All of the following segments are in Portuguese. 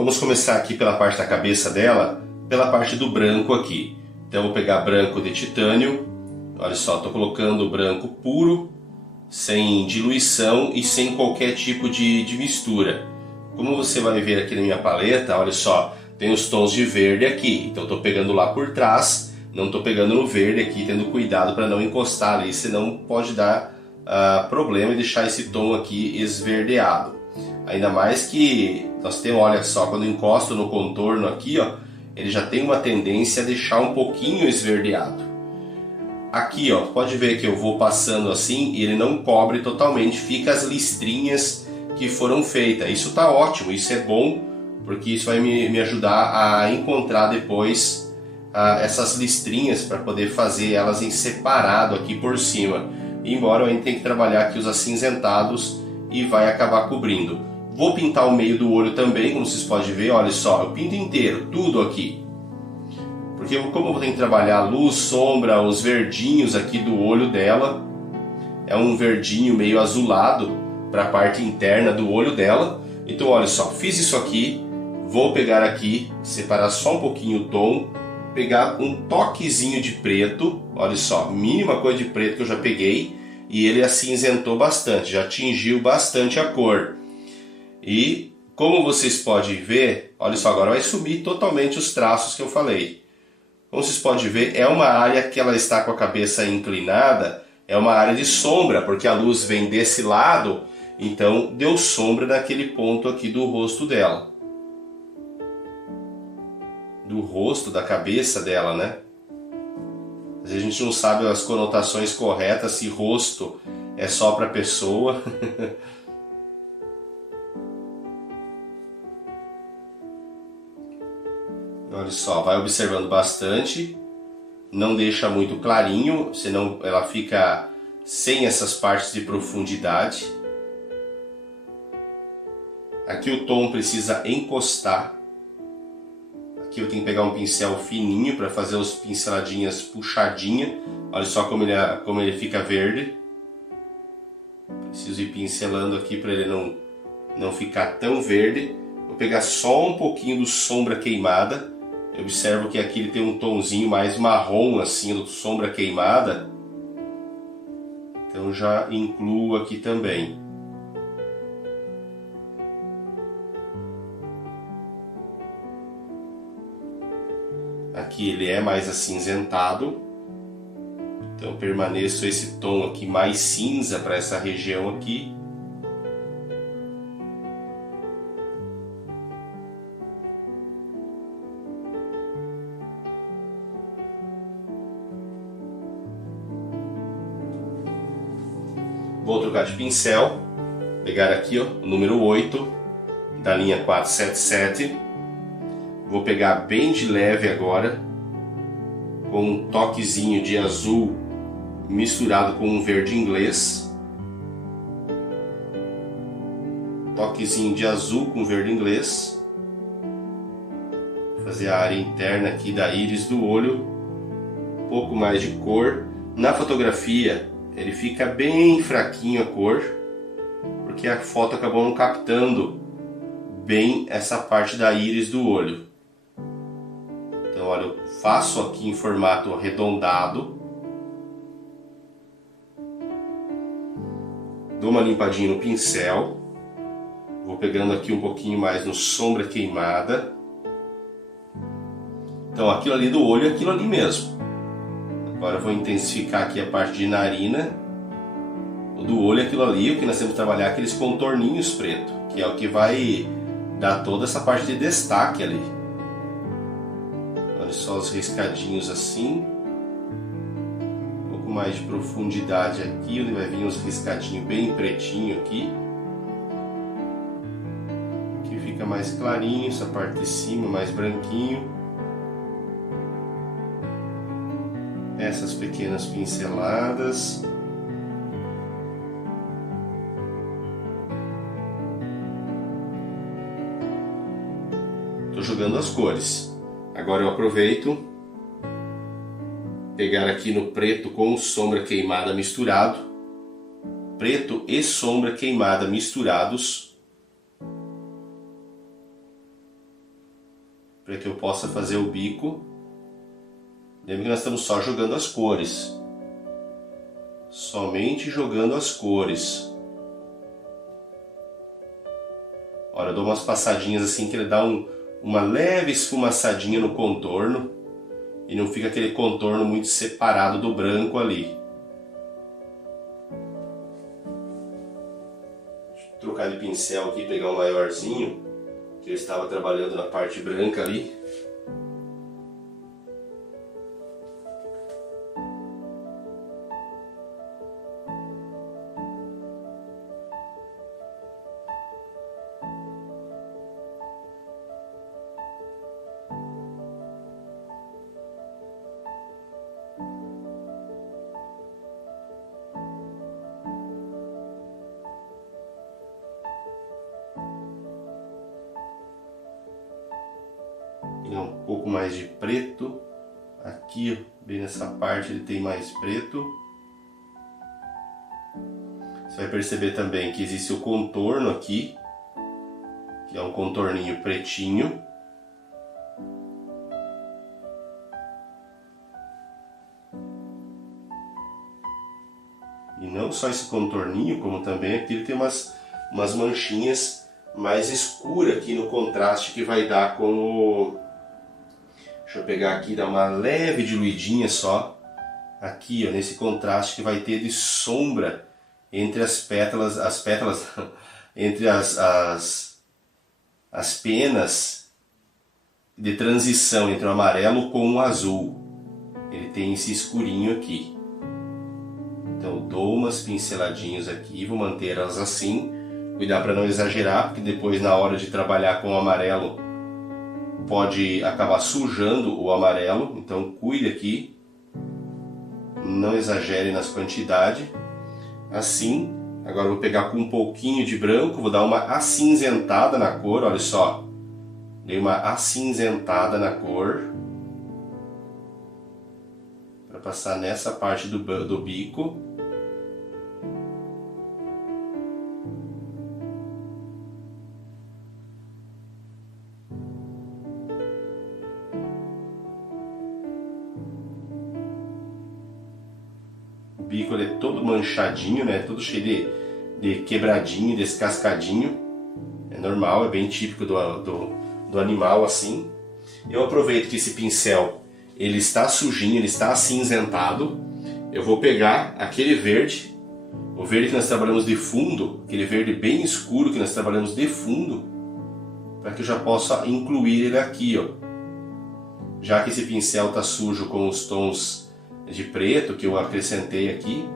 Vamos começar aqui pela parte da cabeça dela, pela parte do branco aqui. Então eu vou pegar branco de titânio, olha só, estou colocando branco puro, sem diluição e sem qualquer tipo de mistura. Como você vai ver aqui na minha paleta, olha só, tem os tons de verde aqui, então estou pegando lá por trás, não estou pegando no verde aqui, tendo cuidado para não encostar ali, senão pode dar problema e deixar esse tom aqui esverdeado. Ainda mais que nós temos, olha só, quando eu encosto no contorno aqui, ó, ele já tem uma tendência a deixar um pouquinho esverdeado. Aqui, ó, pode ver que eu vou passando assim e ele não cobre totalmente, fica as listrinhas que foram feitas. Isso tá ótimo, isso é bom, porque isso vai me ajudar a encontrar depois essas listrinhas para poder fazer elas em separado aqui por cima. Embora eu ainda tenha que trabalhar aqui os acinzentados e vai acabar cobrindo. Vou pintar o meio do olho também, como vocês podem ver, olha só, eu pinto inteiro, tudo aqui. Porque como eu vou ter que trabalhar luz, sombra, os verdinhos aqui do olho dela, é um verdinho meio azulado para a parte interna do olho dela. Então olha só, fiz isso aqui, vou pegar aqui, separar só um pouquinho o tom, pegar um toquezinho de preto, olha só, mínima coisa de preto que eu já peguei, e ele acinzentou bastante, já atingiu bastante a cor. E como vocês podem ver, olha só, agora vai sumir totalmente os traços que eu falei. Como vocês podem ver, é uma área que ela está com a cabeça inclinada, é uma área de sombra, porque a luz vem desse lado, então deu sombra naquele ponto aqui do rosto dela. Do rosto, da cabeça dela, né? Às vezes a gente não sabe as conotações corretas, se rosto é só para pessoa. Olha só, vai observando bastante, não deixa muito clarinho, senão ela fica sem essas partes de profundidade. Aqui o tom precisa encostar. Aqui eu tenho que pegar um pincel fininho para fazer as pinceladinhas puxadinha. Olha só como ele fica verde. Preciso ir pincelando aqui para ele não ficar tão verde. Vou pegar só um pouquinho do sombra queimada. Eu observo que aqui ele tem um tomzinho mais marrom assim, do sombra queimada. Então já incluo aqui também. Aqui ele é mais acinzentado, então permaneço esse tom aqui mais cinza para essa região aqui. Vou trocar de pincel, pegar aqui ó, o número 8 da linha 477. Vou pegar bem de leve agora, com um toquezinho de azul misturado com um verde inglês. Toquezinho de azul com verde inglês. Vou fazer a área interna aqui da íris do olho. Um pouco mais de cor. Na fotografia ele fica bem fraquinho a cor, porque a foto acabou não captando bem essa parte da íris do olho. Então, olha, eu faço aqui em formato arredondado. Dou uma limpadinha no pincel. Vou pegando aqui um pouquinho mais no sombra queimada. Então, aquilo ali do olho é aquilo ali mesmo. Agora eu vou intensificar aqui a parte de narina. O do olho é aquilo ali, o que nós temos que trabalhar é aqueles contorninhos preto, que é o que vai dar toda essa parte de destaque ali. Olha só os riscadinhos assim. Um pouco mais de profundidade aqui, onde vai vir uns riscadinhos bem pretinho aqui. Aqui fica mais clarinho, essa parte de cima mais branquinho. Essas pequenas pinceladas. Estou jogando as cores. Agora eu aproveito pegar aqui no preto com sombra queimada misturado. Preto e sombra queimada misturados. para que eu possa fazer o bico. Lembra que nós estamos só jogando as cores. Somente jogando as cores. Olha, eu dou umas passadinhas assim que ele dá uma leve esfumaçadinha no contorno. E não fica aquele contorno muito separado do branco ali. Deixa eu trocar de pincel aqui, pegar um maiorzinho. Que eu estava trabalhando na parte branca ali. Ele é um pouco mais de preto. Aqui, bem nessa parte, ele tem mais preto. Você vai perceber também que existe o contorno aqui, que é um contorninho pretinho. E não só esse contorninho, como também aqui ele tem umas manchinhas mais escuras aqui no contraste que vai dar com o... Deixa eu pegar aqui, dar uma leve diluidinha só. Aqui, ó, nesse contraste que vai ter de sombra entre as pétalas entre as penas de transição entre o amarelo com o azul. Ele tem esse escurinho aqui. Então eu dou umas pinceladinhas aqui, vou manter elas assim. Cuidar para não exagerar, porque depois na hora de trabalhar com o amarelo pode acabar sujando o amarelo, então cuide aqui, não exagere nas quantidades. Assim, agora eu vou pegar com um pouquinho de branco, vou dar uma acinzentada na cor, olha só, dei uma acinzentada na cor, para passar nessa parte do bico. O bico ele é todo manchadinho, né? Todo cheio de quebradinho, descascadinho. É normal, é bem típico do animal assim. Eu aproveito que esse pincel ele está sujinho, ele está acinzentado. Eu vou pegar aquele verde, o verde que nós trabalhamos de fundo, aquele verde bem escuro que nós trabalhamos de fundo, para que eu já possa incluir ele aqui, ó. Já que esse pincel está sujo com os tons de preto que eu acrescentei aqui,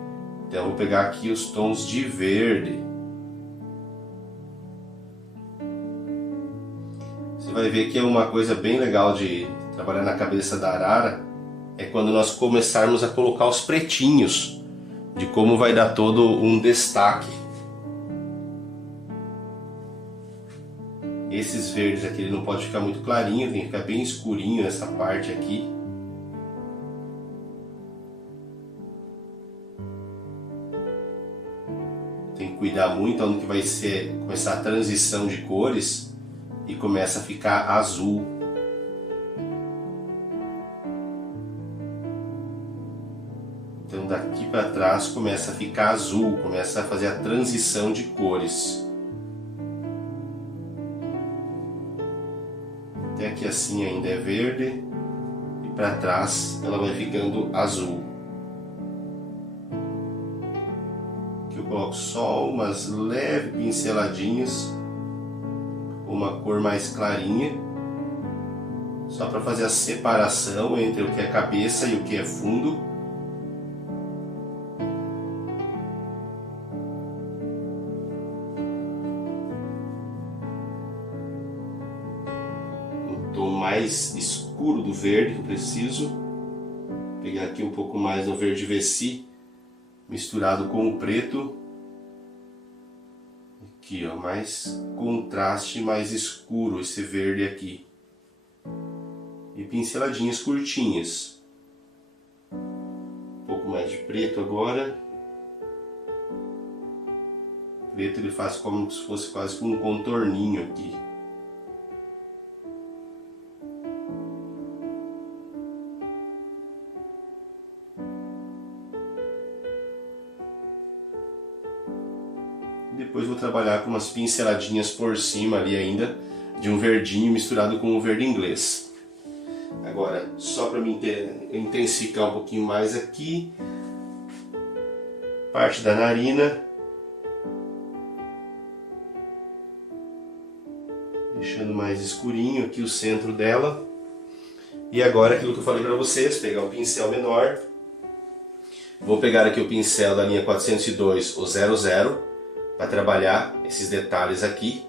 então eu vou pegar aqui os tons de verde. Você vai ver que é uma coisa bem legal de trabalhar na cabeça da arara, é quando nós começarmos a colocar os pretinhos, de como vai dar todo um destaque. Esses verdes aqui ele não pode ficar muito clarinho, tem que ficar bem escurinho nessa parte aqui. Tem que cuidar muito onde que vai começar a transição de cores e começa a ficar azul. Então daqui para trás começa a ficar azul, começa a fazer a transição de cores. Até que assim ainda é verde e para trás ela vai ficando azul. Aqui eu coloco só umas leves pinceladinhas, uma cor mais clarinha, só para fazer a separação entre o que é cabeça e o que é fundo. Mais escuro do verde que eu preciso. Vou pegar aqui um pouco mais do verde Vessi misturado com o preto. Aqui, ó, mais contraste, mais escuro esse verde aqui. E pinceladinhas curtinhas. Um pouco mais de preto agora. O preto ele faz como se fosse quase um contorninho aqui. depois vou trabalhar com umas pinceladinhas por cima ali ainda, de um verdinho misturado com um verde inglês. Agora, só para me intensificar um pouquinho mais aqui, parte da narina, deixando mais escurinho aqui o centro dela. E agora aquilo que eu falei para vocês, pegar o pincel menor, vou pegar aqui o pincel da linha 402, o 00, para trabalhar esses detalhes aqui.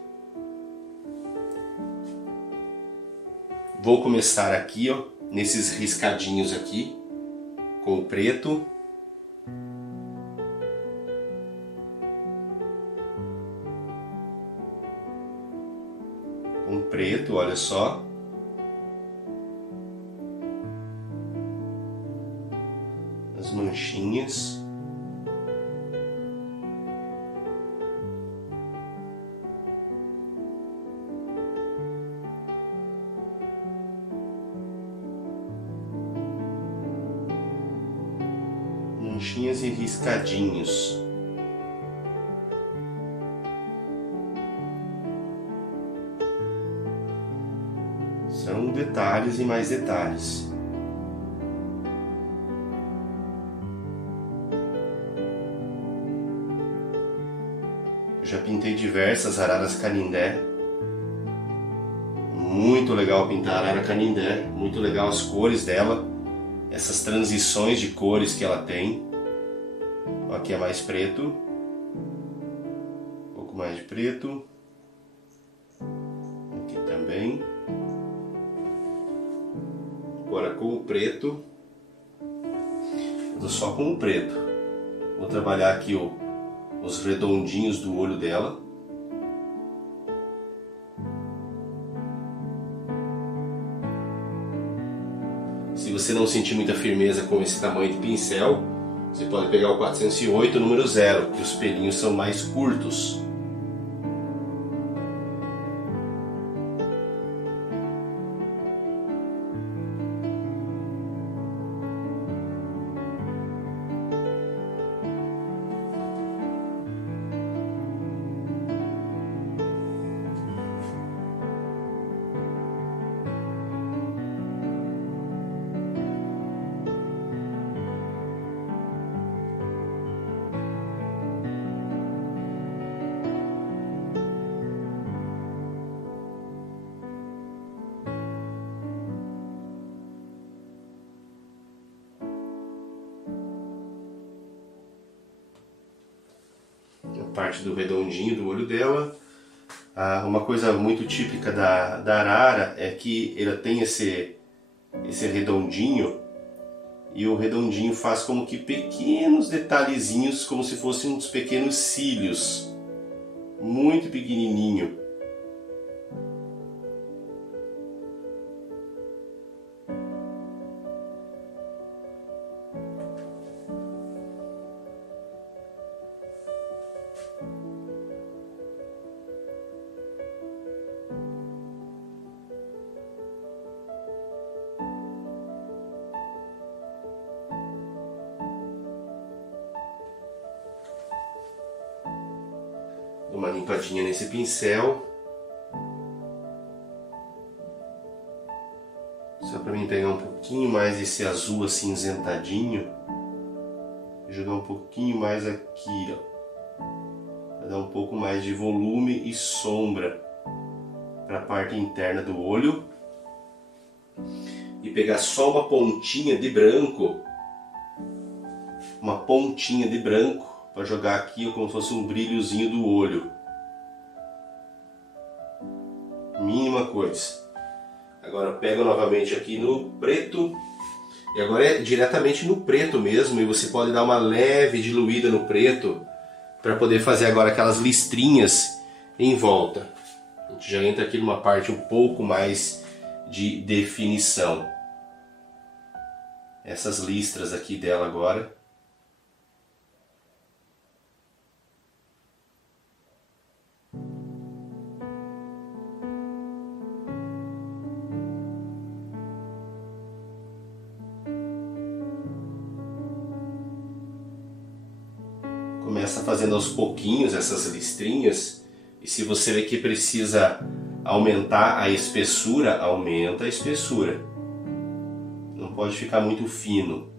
Vou começar aqui, ó, nesses riscadinhos aqui, com o preto. Com o preto, olha só. As manchinhas. Manchinhas e riscadinhos. São detalhes e mais detalhes. Eu já pintei diversas araras canindé. Muito legal pintar a arara canindé, muito legal as cores dela. Essas transições de cores que ela tem. Aqui é mais preto, um pouco mais de preto, aqui também. Agora com o preto, eu tô só com o preto. Vou trabalhar aqui os redondinhos do olho dela. Se você não sentir muita firmeza com esse tamanho de pincel, você pode pegar o 408 número 0, que os pelinhos são mais curtos. Parte do redondinho do olho dela. Uma coisa muito típica da arara é que ela tem esse redondinho, e o redondinho faz como que pequenos detalhezinhos, como se fossem uns pequenos cílios, muito pequenininho. Dou uma limpadinha nesse pincel, só para mim pegar um pouquinho mais esse azul acinzentadinho, jogar um pouquinho mais aqui, ó, para dar um pouco mais de volume e sombra para a parte interna do olho, e pegar só uma pontinha de branco, para jogar aqui como se fosse um brilhozinho do olho. Mínima coisa. Agora eu pego novamente aqui no preto. E agora é diretamente no preto mesmo. E você pode dar uma leve diluída no preto para poder fazer agora aquelas listrinhas em volta. A gente já entra aqui numa parte um pouco mais de definição. Essas listras aqui dela agora. Começa fazendo aos pouquinhos essas listrinhas, e se você vê que precisa aumentar a espessura, aumenta a espessura. Não pode ficar muito fino.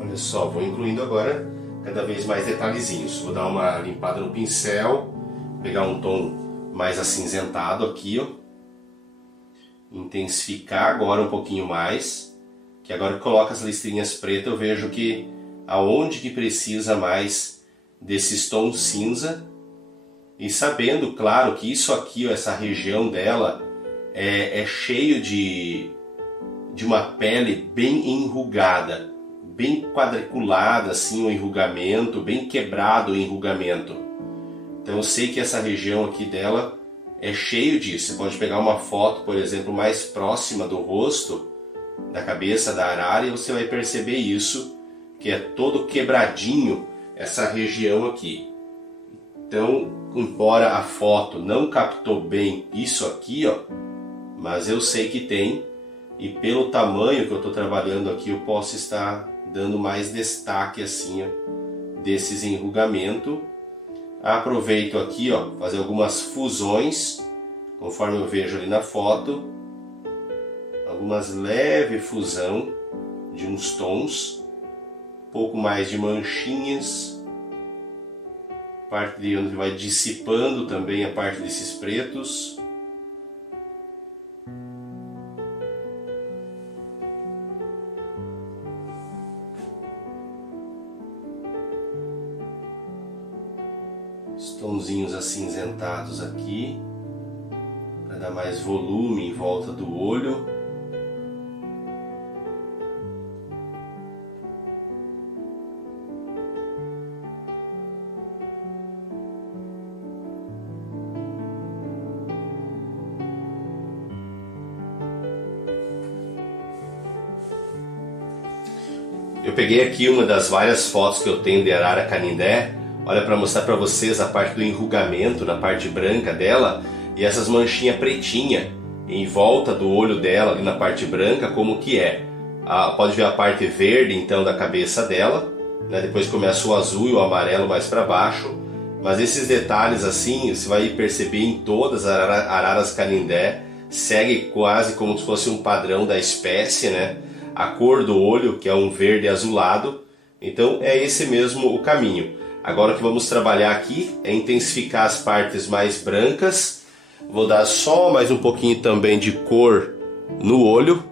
Olha só, vou incluindo agora cada vez mais detalhezinhos. Vou dar uma limpada no pincel, pegar um tom mais acinzentado aqui, ó. Intensificar agora um pouquinho mais, que agora que coloco as listrinhas pretas eu vejo que aonde que precisa mais desses tons cinza. E sabendo, claro, que isso aqui, ó, essa região dela é cheio de uma pele bem enrugada, bem quadriculada assim o enrugamento, bem quebrado o enrugamento. Então eu sei que essa região aqui dela é cheio disso. Você pode pegar uma foto, por exemplo, mais próxima do rosto, da cabeça da arara, e você vai perceber isso, que é todo quebradinho essa região aqui. Então, embora a foto não captou bem isso aqui, ó, mas eu sei que tem, e pelo tamanho que eu estou trabalhando aqui, eu posso estar dando mais destaque assim, ó, desses enrugamentos. Aproveito aqui, ó, fazer algumas fusões, conforme eu vejo ali na foto, algumas leve fusão de uns tons, um pouco mais de manchinhas, parte de onde vai dissipando também a parte desses pretos. Os tonzinhos acinzentados aqui, para dar mais volume em volta do olho. Eu peguei aqui uma das várias fotos que eu tenho de arara canindé, olha, para mostrar para vocês a parte do enrugamento na parte branca dela e essas manchinhas pretinhas em volta do olho dela ali na parte branca, como que é. Pode ver a parte verde então da cabeça dela, né? Depois começa o azul e o amarelo mais para baixo, mas esses detalhes assim você vai perceber em todas as araras canindé, segue quase como se fosse um padrão da espécie, né? A cor do olho, que é um verde azulado, então é esse mesmo o caminho. Agora o que vamos trabalhar aqui é intensificar as partes mais brancas. Vou dar só mais um pouquinho também de cor no olho.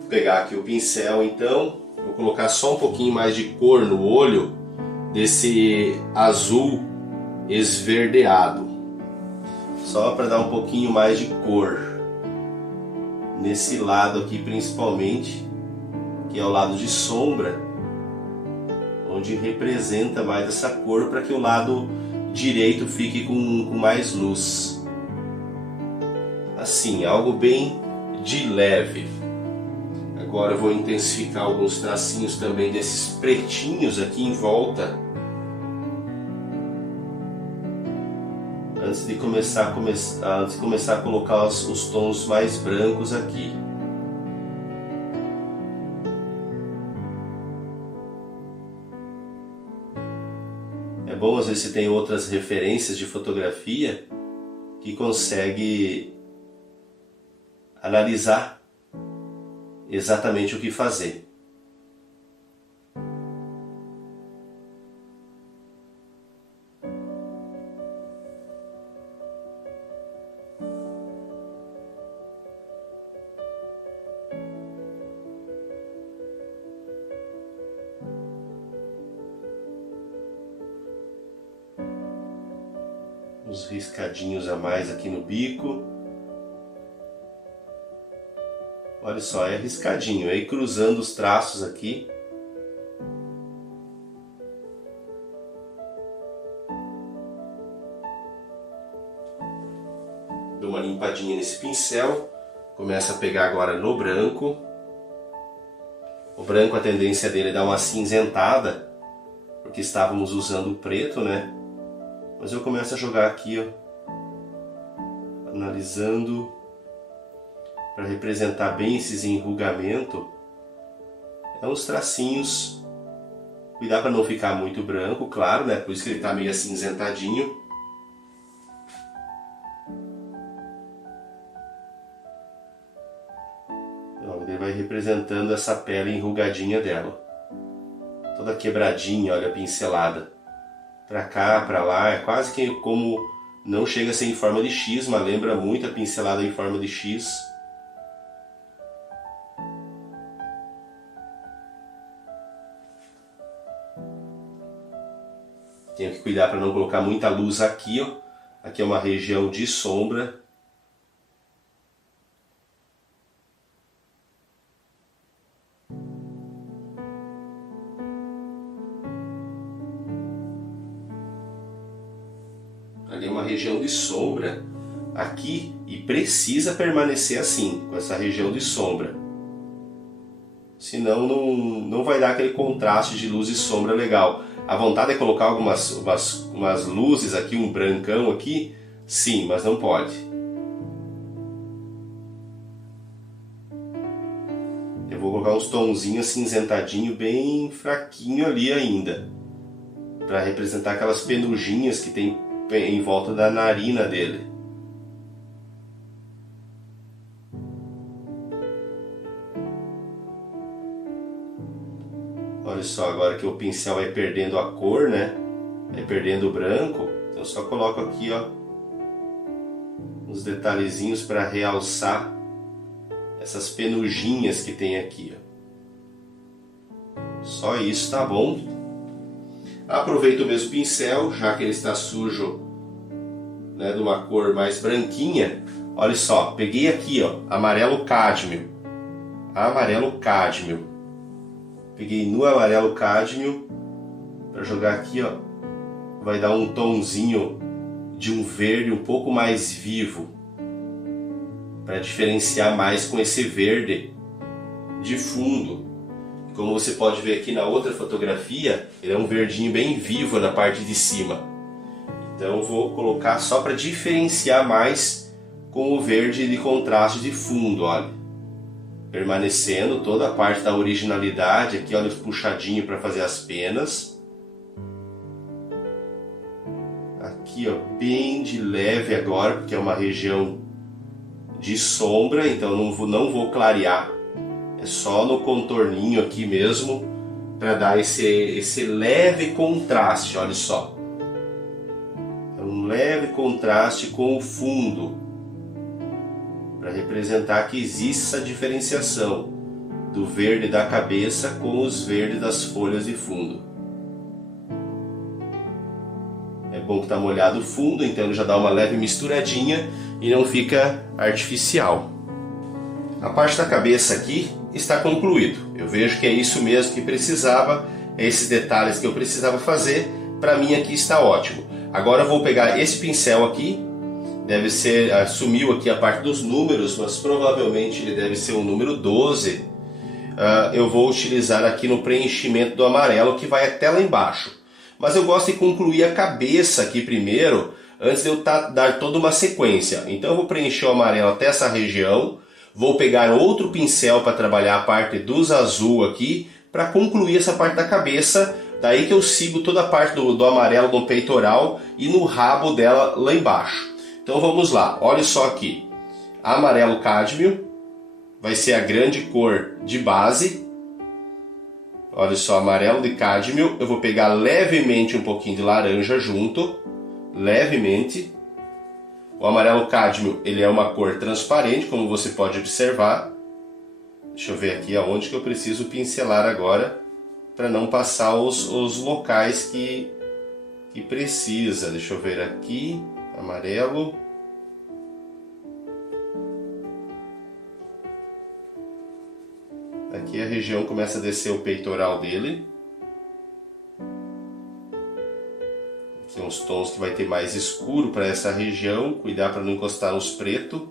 Vou pegar aqui o pincel então, vou colocar só um pouquinho mais de cor no olho desse azul esverdeado. Só para dar um pouquinho mais de cor nesse lado aqui principalmente, que é o lado de sombra, onde representa mais essa cor, para que o lado direito fique com mais luz. Assim, algo bem de leve. Agora eu vou intensificar alguns tracinhos também desses pretinhos aqui em volta. Antes de começar a colocar os tons mais brancos aqui. É bom, às vezes, você tem outras referências de fotografia que consegue analisar exatamente o que fazer. Uns riscadinhos a mais aqui no bico. Olha só, é riscadinho, aí cruzando os traços aqui. Dou uma limpadinha nesse pincel. Começa a pegar agora no branco. O branco, a tendência dele é dar uma cinzentada, porque estávamos usando o preto, né? Mas eu começo a jogar aqui, ó, analisando, para representar bem esses enrugamentos. É uns tracinhos. Cuidar para não ficar muito branco, claro, né? Por isso que ele está meio acinzentadinho. Ele vai representando essa pele enrugadinha dela. Toda quebradinha, olha a pincelada. Pra cá, pra lá, é quase que como, não chega a ser em forma de X, mas lembra muito a pincelada em forma de X. Tenho que cuidar para não colocar muita luz aqui, ó. Aqui é uma região de sombra. Ali é uma região de sombra aqui e precisa permanecer assim, com essa região de sombra. Senão não vai dar aquele contraste de luz e sombra legal. A vontade é colocar umas luzes aqui, um brancão aqui, sim, mas não pode. Eu vou colocar uns tonzinhos cinzentadinho bem fraquinho ali ainda, para representar aquelas penugem que tem em volta da narina dele. Olha só, agora que o pincel vai perdendo a cor, né? Vai perdendo o branco. Então eu só coloco aqui, ó, uns detalhezinhos para realçar essas penuginhas que tem aqui, ó. Só isso tá bom. Aproveito o mesmo pincel, já que ele está sujo, né, de uma cor mais branquinha. Olha só, peguei aqui, ó, amarelo cádmio. Amarelo cádmio. Peguei no amarelo cádmio para jogar aqui, ó. Vai dar um tonzinho de um verde um pouco mais vivo, para diferenciar mais com esse verde de fundo. Como você pode ver aqui na outra fotografia, ele é um verdinho bem vivo na parte de cima. Então eu vou colocar só para diferenciar mais com o verde de contraste de fundo, olha. Permanecendo toda a parte da originalidade aqui, olha, puxadinho para fazer as penas. Aqui, ó, bem de leve agora, porque é uma região de sombra, então não vou clarear. É só no contorninho aqui mesmo, para dar esse leve contraste, olha só. É um leve contraste com o fundo, para representar que existe essa diferenciação do verde da cabeça com os verdes das folhas de fundo. É bom que está molhado o fundo, então ele já dá uma leve misturadinha e não fica artificial. A parte da cabeça aqui está concluído. Eu vejo que é isso mesmo que precisava, esses detalhes que eu precisava fazer. Para mim aqui está ótimo. Agora eu vou pegar esse pincel aqui, deve ser, sumiu aqui a parte dos números, mas provavelmente ele deve ser o número 12. Eu vou utilizar aqui no preenchimento do amarelo, que vai até lá embaixo. Mas eu gosto de concluir a cabeça aqui primeiro, antes de eu dar toda uma sequência. Então eu vou preencher o amarelo até essa região. Vou pegar outro pincel para trabalhar a parte dos azul aqui, para concluir essa parte da cabeça. Daí que eu sigo toda a parte do amarelo no peitoral e no rabo dela lá embaixo. Então vamos lá, olha só aqui. Amarelo cádmio vai ser a grande cor de base. Olha só, amarelo de cádmio. Eu vou pegar levemente um pouquinho de laranja junto, levemente. O amarelo cádmio, ele é uma cor transparente, como você pode observar. Deixa eu ver aqui aonde que eu preciso pincelar agora, para não passar os locais que precisa. Deixa eu ver aqui, amarelo. Aqui a região começa a descer o peitoral dele. Aqui uns tons que vai ter mais escuro para essa região, cuidar para não encostar nos pretos.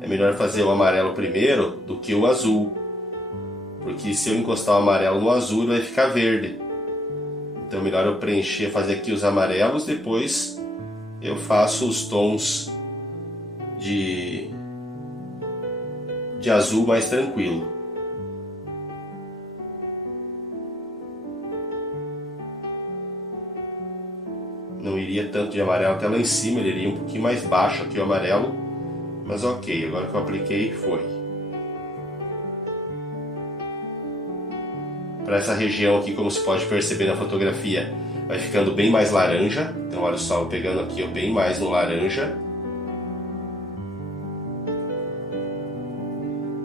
É melhor fazer o amarelo primeiro do que o azul, porque se eu encostar o amarelo no azul ele vai ficar verde. Então é melhor eu preencher, fazer aqui os amarelos, depois eu faço os tons de azul mais tranquilo. Não iria tanto de amarelo até lá em cima, ele iria um pouquinho mais baixo aqui o amarelo, mas ok, agora que eu apliquei foi. Para essa região aqui, como se pode perceber na fotografia, vai ficando bem mais laranja. Então olha só, eu pegando aqui bem mais no laranja.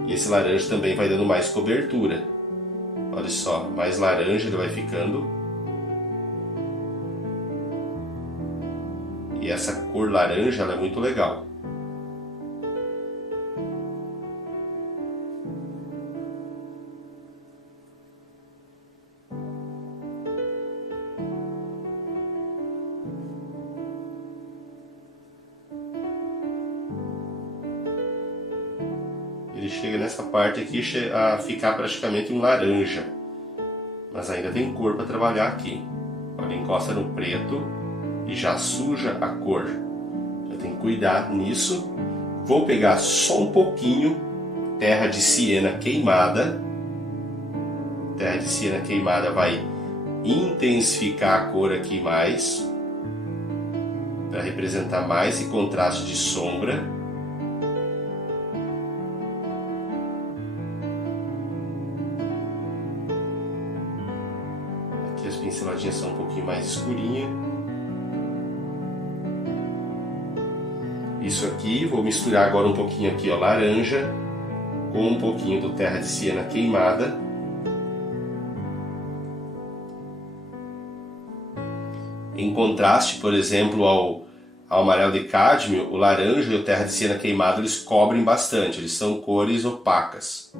E esse laranja também vai dando mais cobertura. Olha só, mais laranja ele vai ficando. E essa cor laranja ela é muito legal. Ele chega nessa parte aqui a ficar praticamente um laranja, mas ainda tem cor para trabalhar aqui. Olha, encosta no preto e já suja a cor. Já tem que cuidar nisso. Vou pegar só um pouquinho terra de siena queimada. Terra de siena queimada vai intensificar a cor aqui mais, para representar mais esse contraste de sombra. As pinceladinhas são um pouquinho mais escurinhas. Isso aqui, vou misturar agora um pouquinho aqui, ó, laranja com um pouquinho do terra de siena queimada. Em contraste, por exemplo, ao amarelo de cádmio, o laranja e o terra de siena queimada, eles cobrem bastante, eles são cores opacas.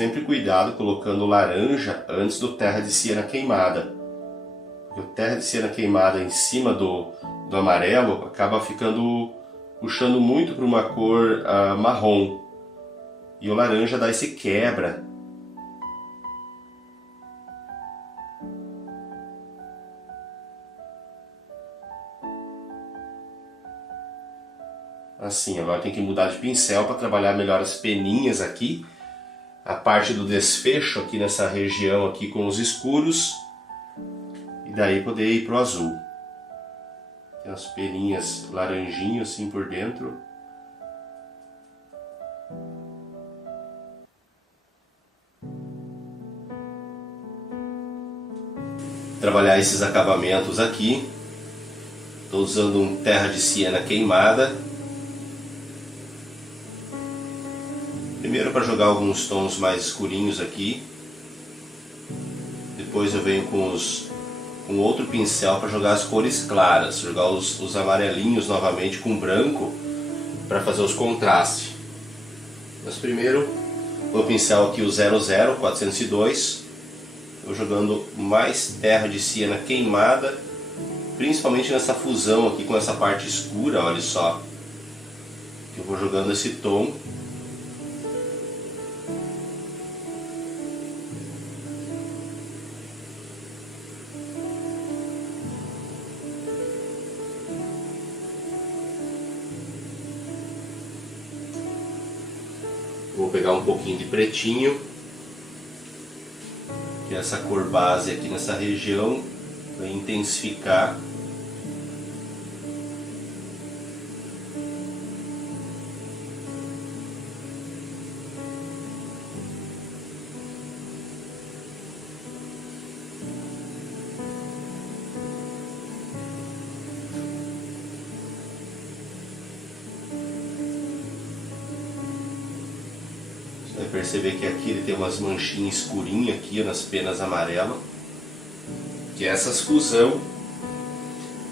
Sempre cuidado colocando laranja antes do terra de siena queimada. Porque o terra de siena queimada em cima do amarelo acaba puxando muito para uma cor marrom. E o laranja dá esse quebra. Assim, agora tem que mudar de pincel para trabalhar melhor as peninhas aqui. A parte do desfecho aqui nessa região aqui com os escuros. E daí poder ir pro azul. Tem as peninhas laranjinhas assim por dentro. Trabalhar esses acabamentos aqui. Estou usando um terra de siena queimada. Primeiro para jogar alguns tons mais escurinhos aqui. Depois eu venho com outro pincel para jogar as cores claras, jogar os amarelinhos novamente com branco para fazer os contrastes. Mas primeiro, o pincel aqui o 00 402, eu jogando mais terra de siena queimada, principalmente nessa fusão aqui com essa parte escura, olha só. Eu vou jogando esse tom. Vou pegar um pouquinho de pretinho, que é essa cor base aqui nessa região, vai intensificar. Você vai perceber que aqui ele tem umas manchinhas escurinhas aqui nas penas amarelas, que é essa fusão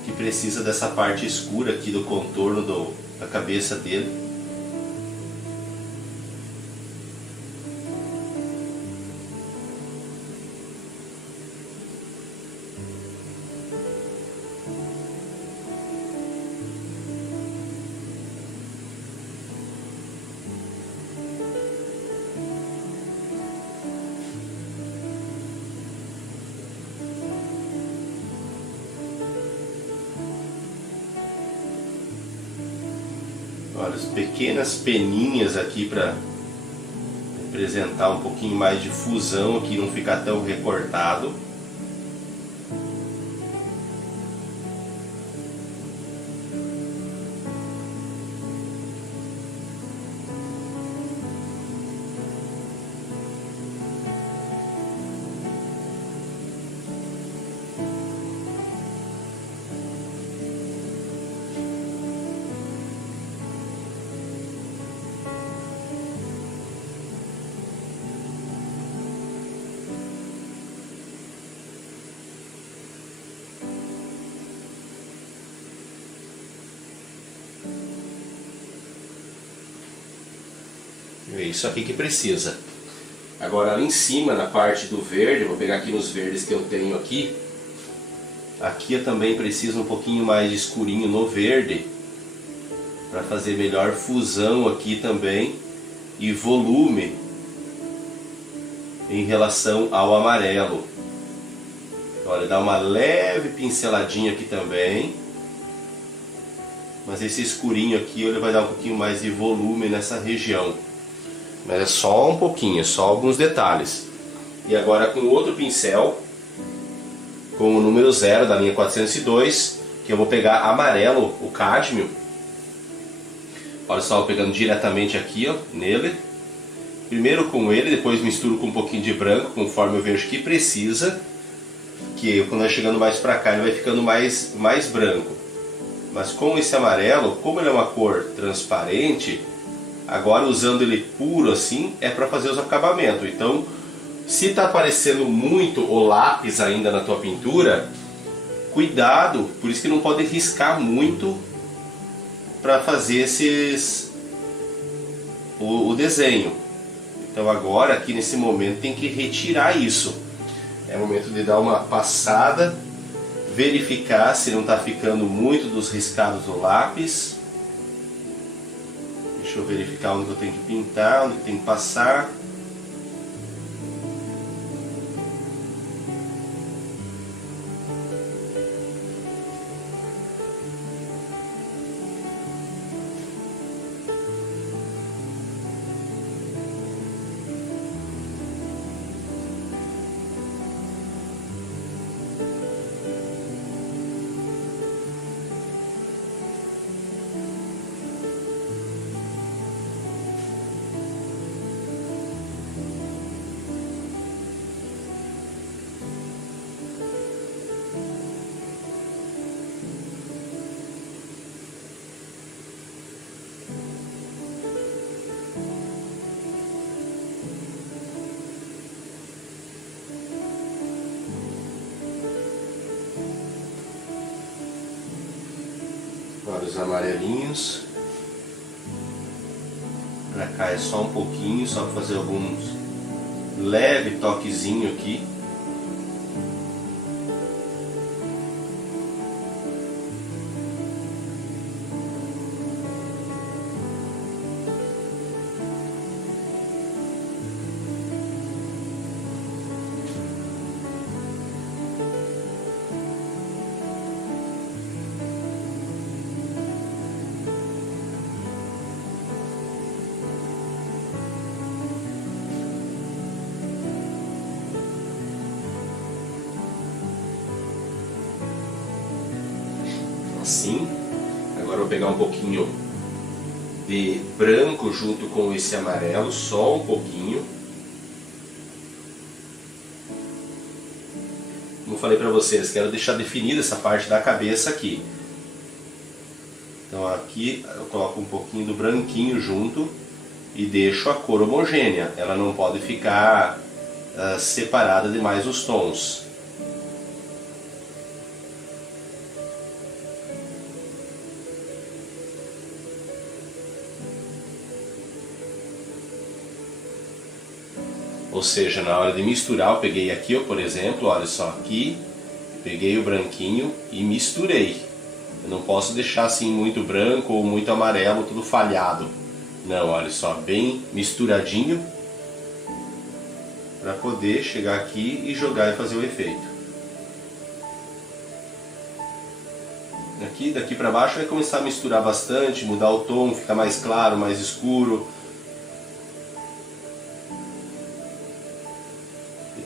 que precisa dessa parte escura aqui do contorno da cabeça dele. Olha, as pequenas peninhas aqui para representar um pouquinho mais de fusão aqui, não ficar tão recortado. É isso aqui que precisa. Agora ali em cima, na parte do verde, vou pegar aqui nos verdes que eu tenho aqui. Aqui eu também preciso um pouquinho mais de escurinho no verde, para fazer melhor fusão aqui também e volume em relação ao amarelo. Olha, dá uma leve pinceladinha aqui também. Mas esse escurinho aqui ele vai dar um pouquinho mais de volume nessa região. Mas é só um pouquinho, só alguns detalhes. E agora com outro pincel, com o número 0 da linha 402, que eu vou pegar amarelo, o cádmio. Olha só, pegando diretamente aqui, ó, nele. Primeiro com ele, depois misturo com um pouquinho de branco, conforme eu vejo que precisa. Que quando vai chegando mais pra cá, ele vai ficando mais branco. Mas com esse amarelo, como ele é uma cor transparente, agora usando ele puro assim, é para fazer os acabamentos. Então, se está aparecendo muito o lápis ainda na tua pintura, cuidado, por isso que não pode riscar muito para fazer o desenho. Então agora, aqui nesse momento, tem que retirar isso. É o momento de dar uma passada, verificar se não está ficando muito dos riscados do lápis. Deixa eu verificar onde eu tenho que pintar, onde tem que passar. Agora os amarelinhos. Pra cá é só um pouquinho, só para fazer alguns leve toquezinho aqui. Assim. Agora eu vou pegar um pouquinho de branco junto com esse amarelo, só um pouquinho. Como eu falei para vocês, quero deixar definida essa parte da cabeça aqui. Então aqui eu coloco um pouquinho do branquinho junto e deixo a cor homogênea. Ela não pode ficar separada demais os tons. Ou seja, na hora de misturar, eu peguei aqui, ó, por exemplo, olha só, aqui, peguei o branquinho e misturei. Eu não posso deixar assim muito branco ou muito amarelo, tudo falhado. Não, olha só, bem misturadinho, para poder chegar aqui e jogar e fazer o efeito. Aqui, daqui para baixo vai começar a misturar bastante, mudar o tom, ficar mais claro, mais escuro.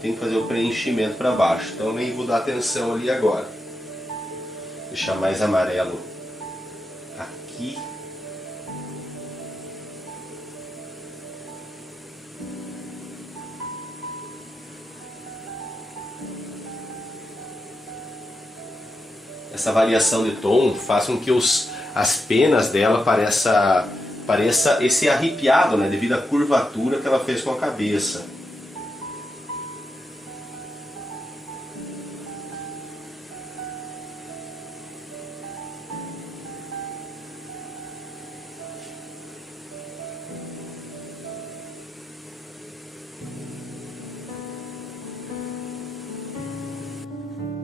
Tem que fazer o preenchimento para baixo, então nem vou dar atenção ali agora. Deixar mais amarelo aqui. Essa variação de tom faz com que as penas dela pareça esse arrepiado, né, devido à curvatura que ela fez com a cabeça.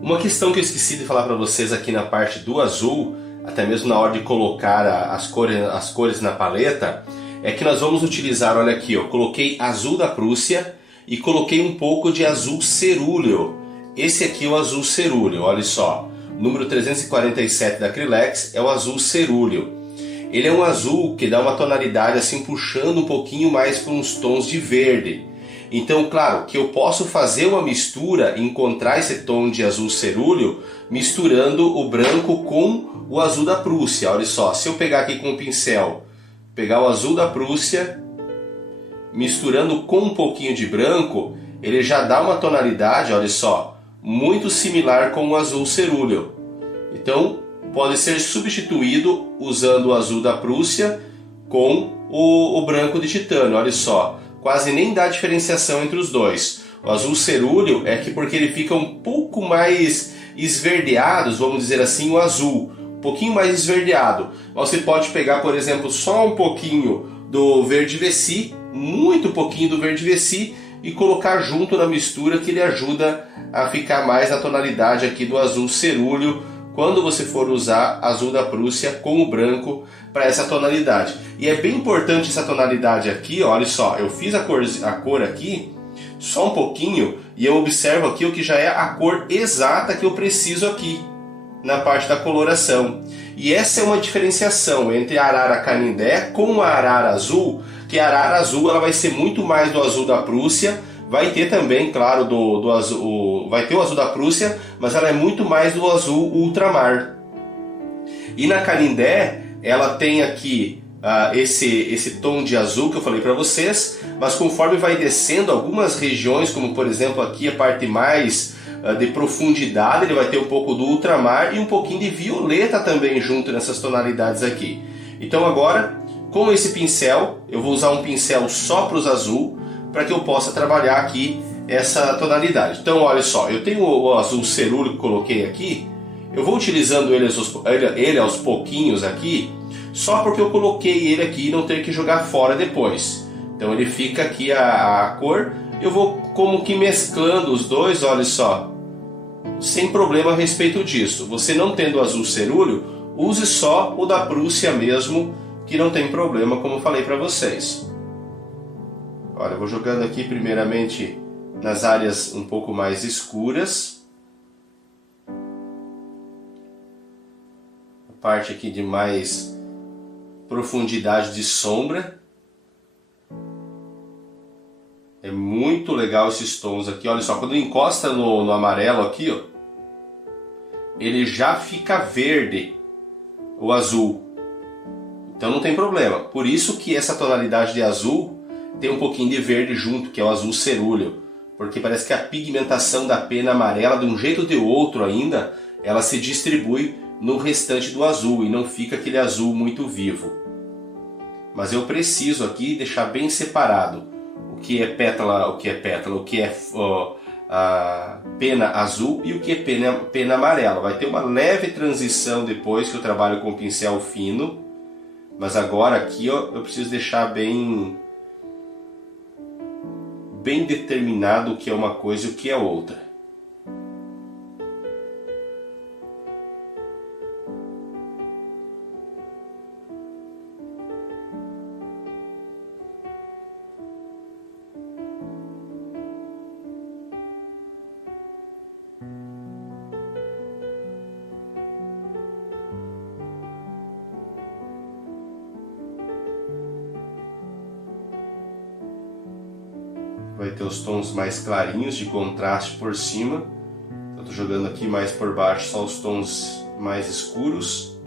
Uma questão que eu esqueci de falar para vocês aqui na parte do azul, até mesmo na hora de colocar as cores na paleta, é que nós vamos utilizar, olha aqui, ó, coloquei azul da Prússia e coloquei um pouco de azul cerúleo. Esse aqui é o azul cerúleo, olha só, número 347 da Acrylex é o azul cerúleo. Ele é um azul que dá uma tonalidade assim puxando um pouquinho mais para uns tons de verde. Então, claro, que eu posso fazer uma mistura, encontrar esse tom de azul cerúleo, misturando o branco com o azul da Prússia. Olha só, se eu pegar aqui com o pincel, pegar o azul da Prússia, misturando com um pouquinho de branco, ele já dá uma tonalidade, olha só, muito similar com o azul cerúleo. Então, pode ser substituído usando o azul da Prússia com o branco de titânio, olha só. Quase nem dá diferenciação entre os dois. O azul cerúleo é que porque ele fica um pouco mais esverdeado, vamos dizer assim, o azul, um pouquinho mais esverdeado. Você pode pegar, por exemplo, só um pouquinho do verde Vessi muito pouquinho do verde Vessi e colocar junto na mistura, que ele ajuda a ficar mais na tonalidade aqui do azul cerúleo, quando você for usar azul da Prússia com o branco para essa tonalidade. E é bem importante essa tonalidade aqui, olha só, eu fiz a cor aqui só um pouquinho e eu observo aqui o que já é a cor exata que eu preciso aqui na parte da coloração. E essa é uma diferenciação entre a arara canindé com a arara azul, que a arara azul ela vai ser muito mais do azul da Prússia, vai ter também, claro, do azul, vai ter o azul da Prússia, mas ela é muito mais do azul ultramar. E na canindé ela tem aqui esse tom de azul que eu falei para vocês, mas conforme vai descendo algumas regiões, como por exemplo aqui a parte mais de profundidade, ele vai ter um pouco do ultramar e um pouquinho de violeta também junto nessas tonalidades aqui. Então agora, com esse pincel, eu vou usar um pincel só para os azul, para que eu possa trabalhar aqui essa tonalidade. Então olha só, eu tenho o azul cerúleo que coloquei aqui, eu vou utilizando ele aos pouquinhos aqui, só porque eu coloquei ele aqui e não ter que jogar fora depois. Então ele fica aqui a cor, eu vou como que mesclando os dois, olha só, sem problema a respeito disso. Você não tendo o azul cerúleo, use só o da Prússia mesmo, que não tem problema, como eu falei para vocês. Olha, eu vou jogando aqui primeiramente nas áreas um pouco mais escuras. A parte aqui de mais profundidade de sombra. É muito legal esses tons aqui. Olha só, quando encosta no amarelo aqui, ó, ele já fica verde, o azul. Então não tem problema. Por isso que essa tonalidade de azul tem um pouquinho de verde junto, que é o azul cerúleo, porque parece que a pigmentação da pena amarela, de um jeito ou de outro ainda, ela se distribui no restante do azul e não fica aquele azul muito vivo. Mas eu preciso aqui deixar bem separado o que é pétala, o que é a pena azul e o que é pena amarela. Vai ter uma leve transição depois que eu trabalho com pincel fino, mas agora aqui ó, eu preciso deixar bem determinado o que é uma coisa e o que é outra. Vai ter os tons mais clarinhos de contraste por cima. Eu estou jogando aqui mais por baixo só os tons mais escuros.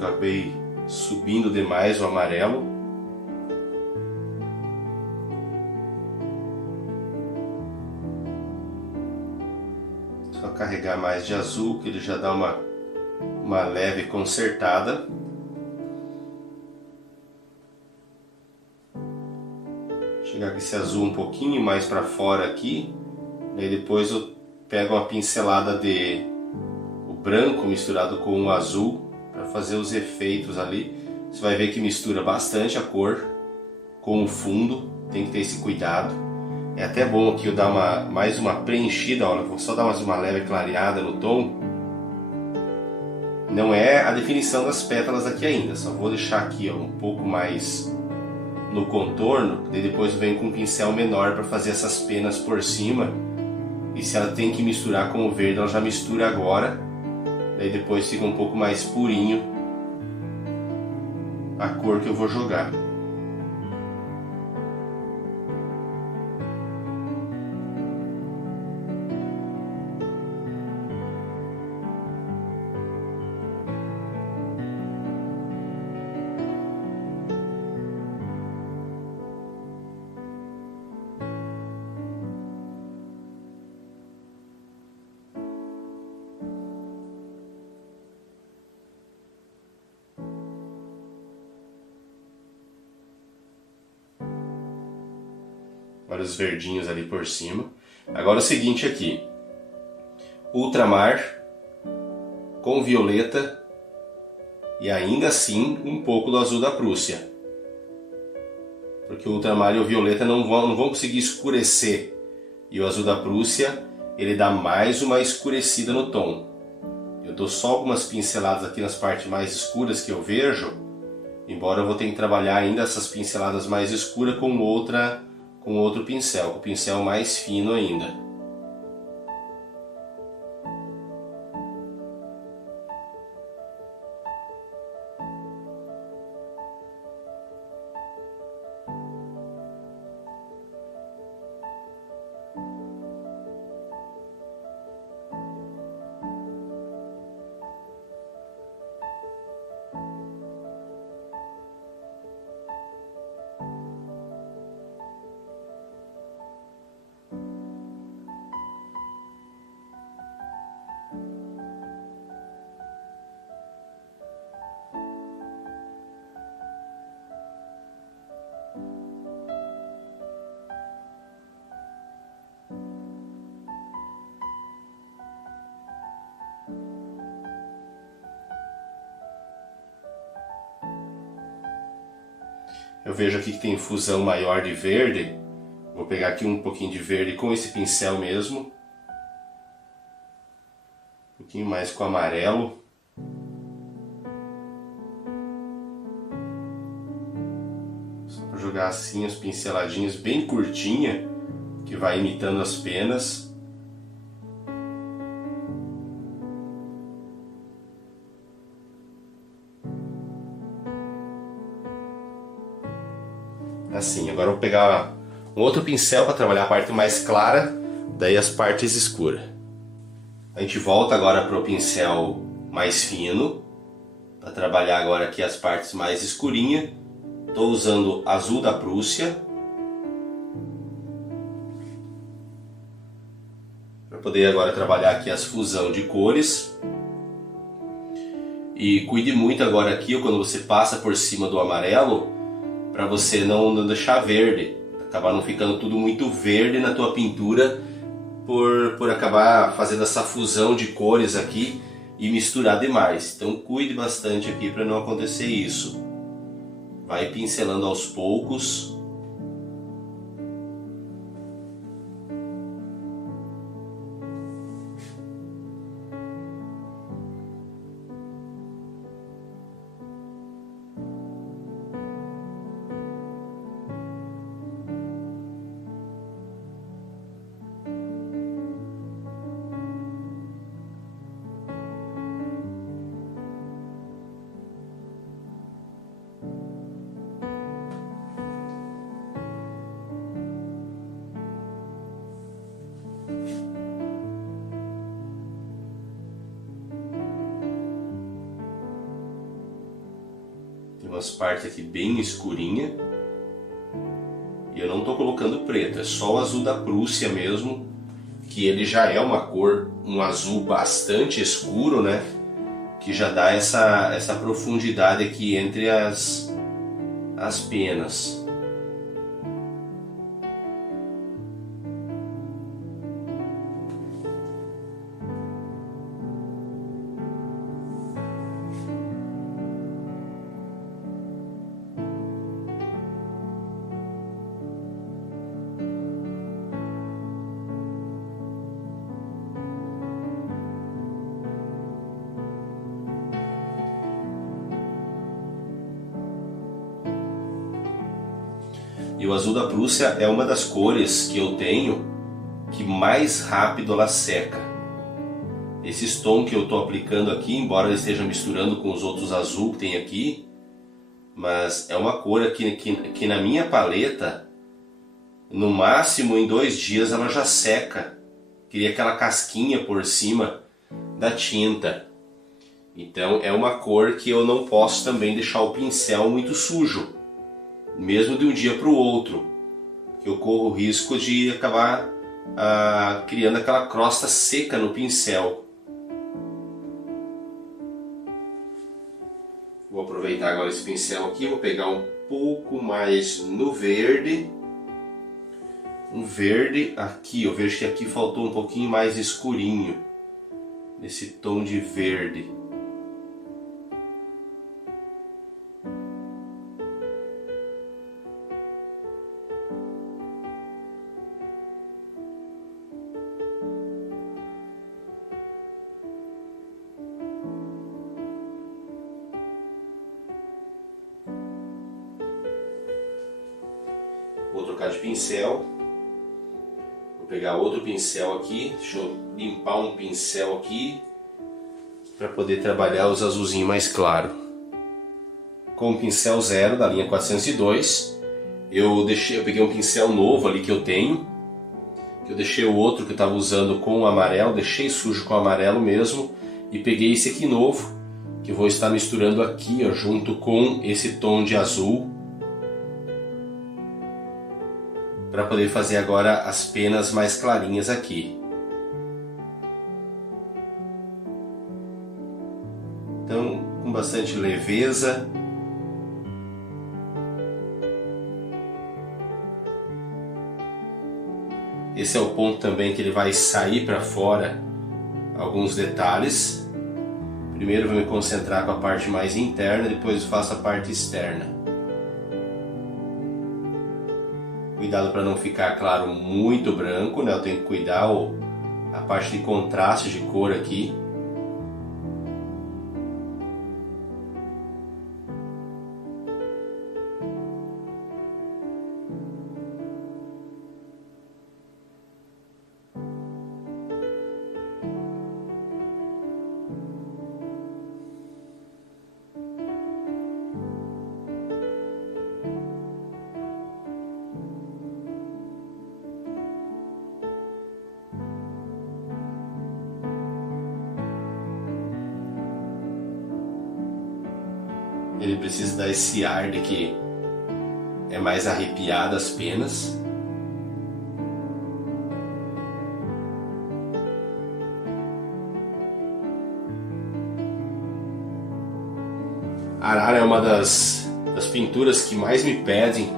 Acabei subindo demais o amarelo. Só carregar mais de azul, que ele já dá uma leve consertada. Chegar com esse azul um pouquinho mais para fora aqui. E aí depois eu pego uma pincelada de o branco misturado com o azul para fazer os efeitos ali. Você vai ver que mistura bastante a cor com o fundo, tem que ter esse cuidado. É até bom aqui eu dar mais uma preenchida, olha, vou só dar mais uma leve clareada no tom. Não é a definição das pétalas aqui ainda, só vou deixar aqui ó, um pouco mais no contorno, e depois eu venho com um pincel menor para fazer essas penas por cima. E se ela tem que misturar com o verde, ela já mistura agora. Daí depois fica um pouco mais purinho a cor que eu vou jogar. Vários verdinhos ali por cima. Agora o seguinte aqui. Ultramar com violeta e ainda assim um pouco do azul da Prússia. Porque o ultramar e o violeta não vão conseguir escurecer. E o azul da Prússia, ele dá mais uma escurecida no tom. Eu dou só algumas pinceladas aqui nas partes mais escuras que eu vejo, embora eu vou ter que trabalhar ainda essas pinceladas mais escuras com outro pincel, com o pincel mais fino ainda. Eu vejo aqui que tem fusão maior de verde. Vou pegar aqui um pouquinho de verde com esse pincel mesmo. Um pouquinho mais com amarelo. Só para jogar assim as pinceladinhas bem curtinha, que vai imitando as penas. Assim, agora eu vou pegar um outro pincel para trabalhar a parte mais clara, daí as partes escuras. A gente volta agora para o pincel mais fino, para trabalhar agora aqui as partes mais escurinhas. Estou usando azul da Prússia, para poder agora trabalhar aqui as fusão de cores. E cuide muito agora aqui, quando você passa por cima do amarelo, para você não deixar verde, acabar não ficando tudo muito verde na tua pintura, por acabar fazendo essa fusão de cores aqui e misturar demais. Então cuide bastante aqui para não acontecer isso. Vai pincelando aos poucos. Tem umas partes aqui bem escurinha. E eu não estou colocando preto, é só o azul da Prússia mesmo, que ele já é uma cor, um azul bastante escuro, né? Que já dá essa profundidade aqui entre as penas. E o azul da Prússia é uma das cores que eu tenho que mais rápido ela seca. Esses tons que eu estou aplicando aqui, embora eu esteja misturando com os outros azul que tem aqui, mas é uma cor aqui que na minha paleta, no máximo em 2 dias ela já seca. Cria aquela casquinha por cima da tinta. Então é uma cor que eu não posso também deixar o pincel muito sujo, mesmo de um dia para o outro, que eu corro o risco de acabar criando aquela crosta seca no pincel. Vou aproveitar agora esse pincel aqui, vou pegar um pouco mais no verde, um verde aqui. Eu vejo que aqui faltou um pouquinho mais escurinho, nesse tom de verde. Vou trocar de pincel. Vou pegar outro pincel aqui. Deixa eu limpar um pincel aqui para poder trabalhar os azulzinhos mais claros. Com o pincel 0 da linha 402, eu peguei um pincel novo ali que eu tenho. Eu deixei o outro que eu estava usando com o amarelo, deixei sujo com o amarelo mesmo, e peguei esse aqui novo que eu vou estar misturando aqui, ó, junto com esse tom de azul, para poder fazer agora as penas mais clarinhas aqui. Então, com bastante leveza. Esse é o ponto também que ele vai sair para fora alguns detalhes. Primeiro vou me concentrar com a parte mais interna, depois faço a parte externa. Cuidado para não ficar, claro, muito branco, né? Eu tenho que cuidar a parte de contraste de cor aqui. Ele precisa dar esse ar de que é mais arrepiado as penas. Arara é uma das pinturas que mais me pedem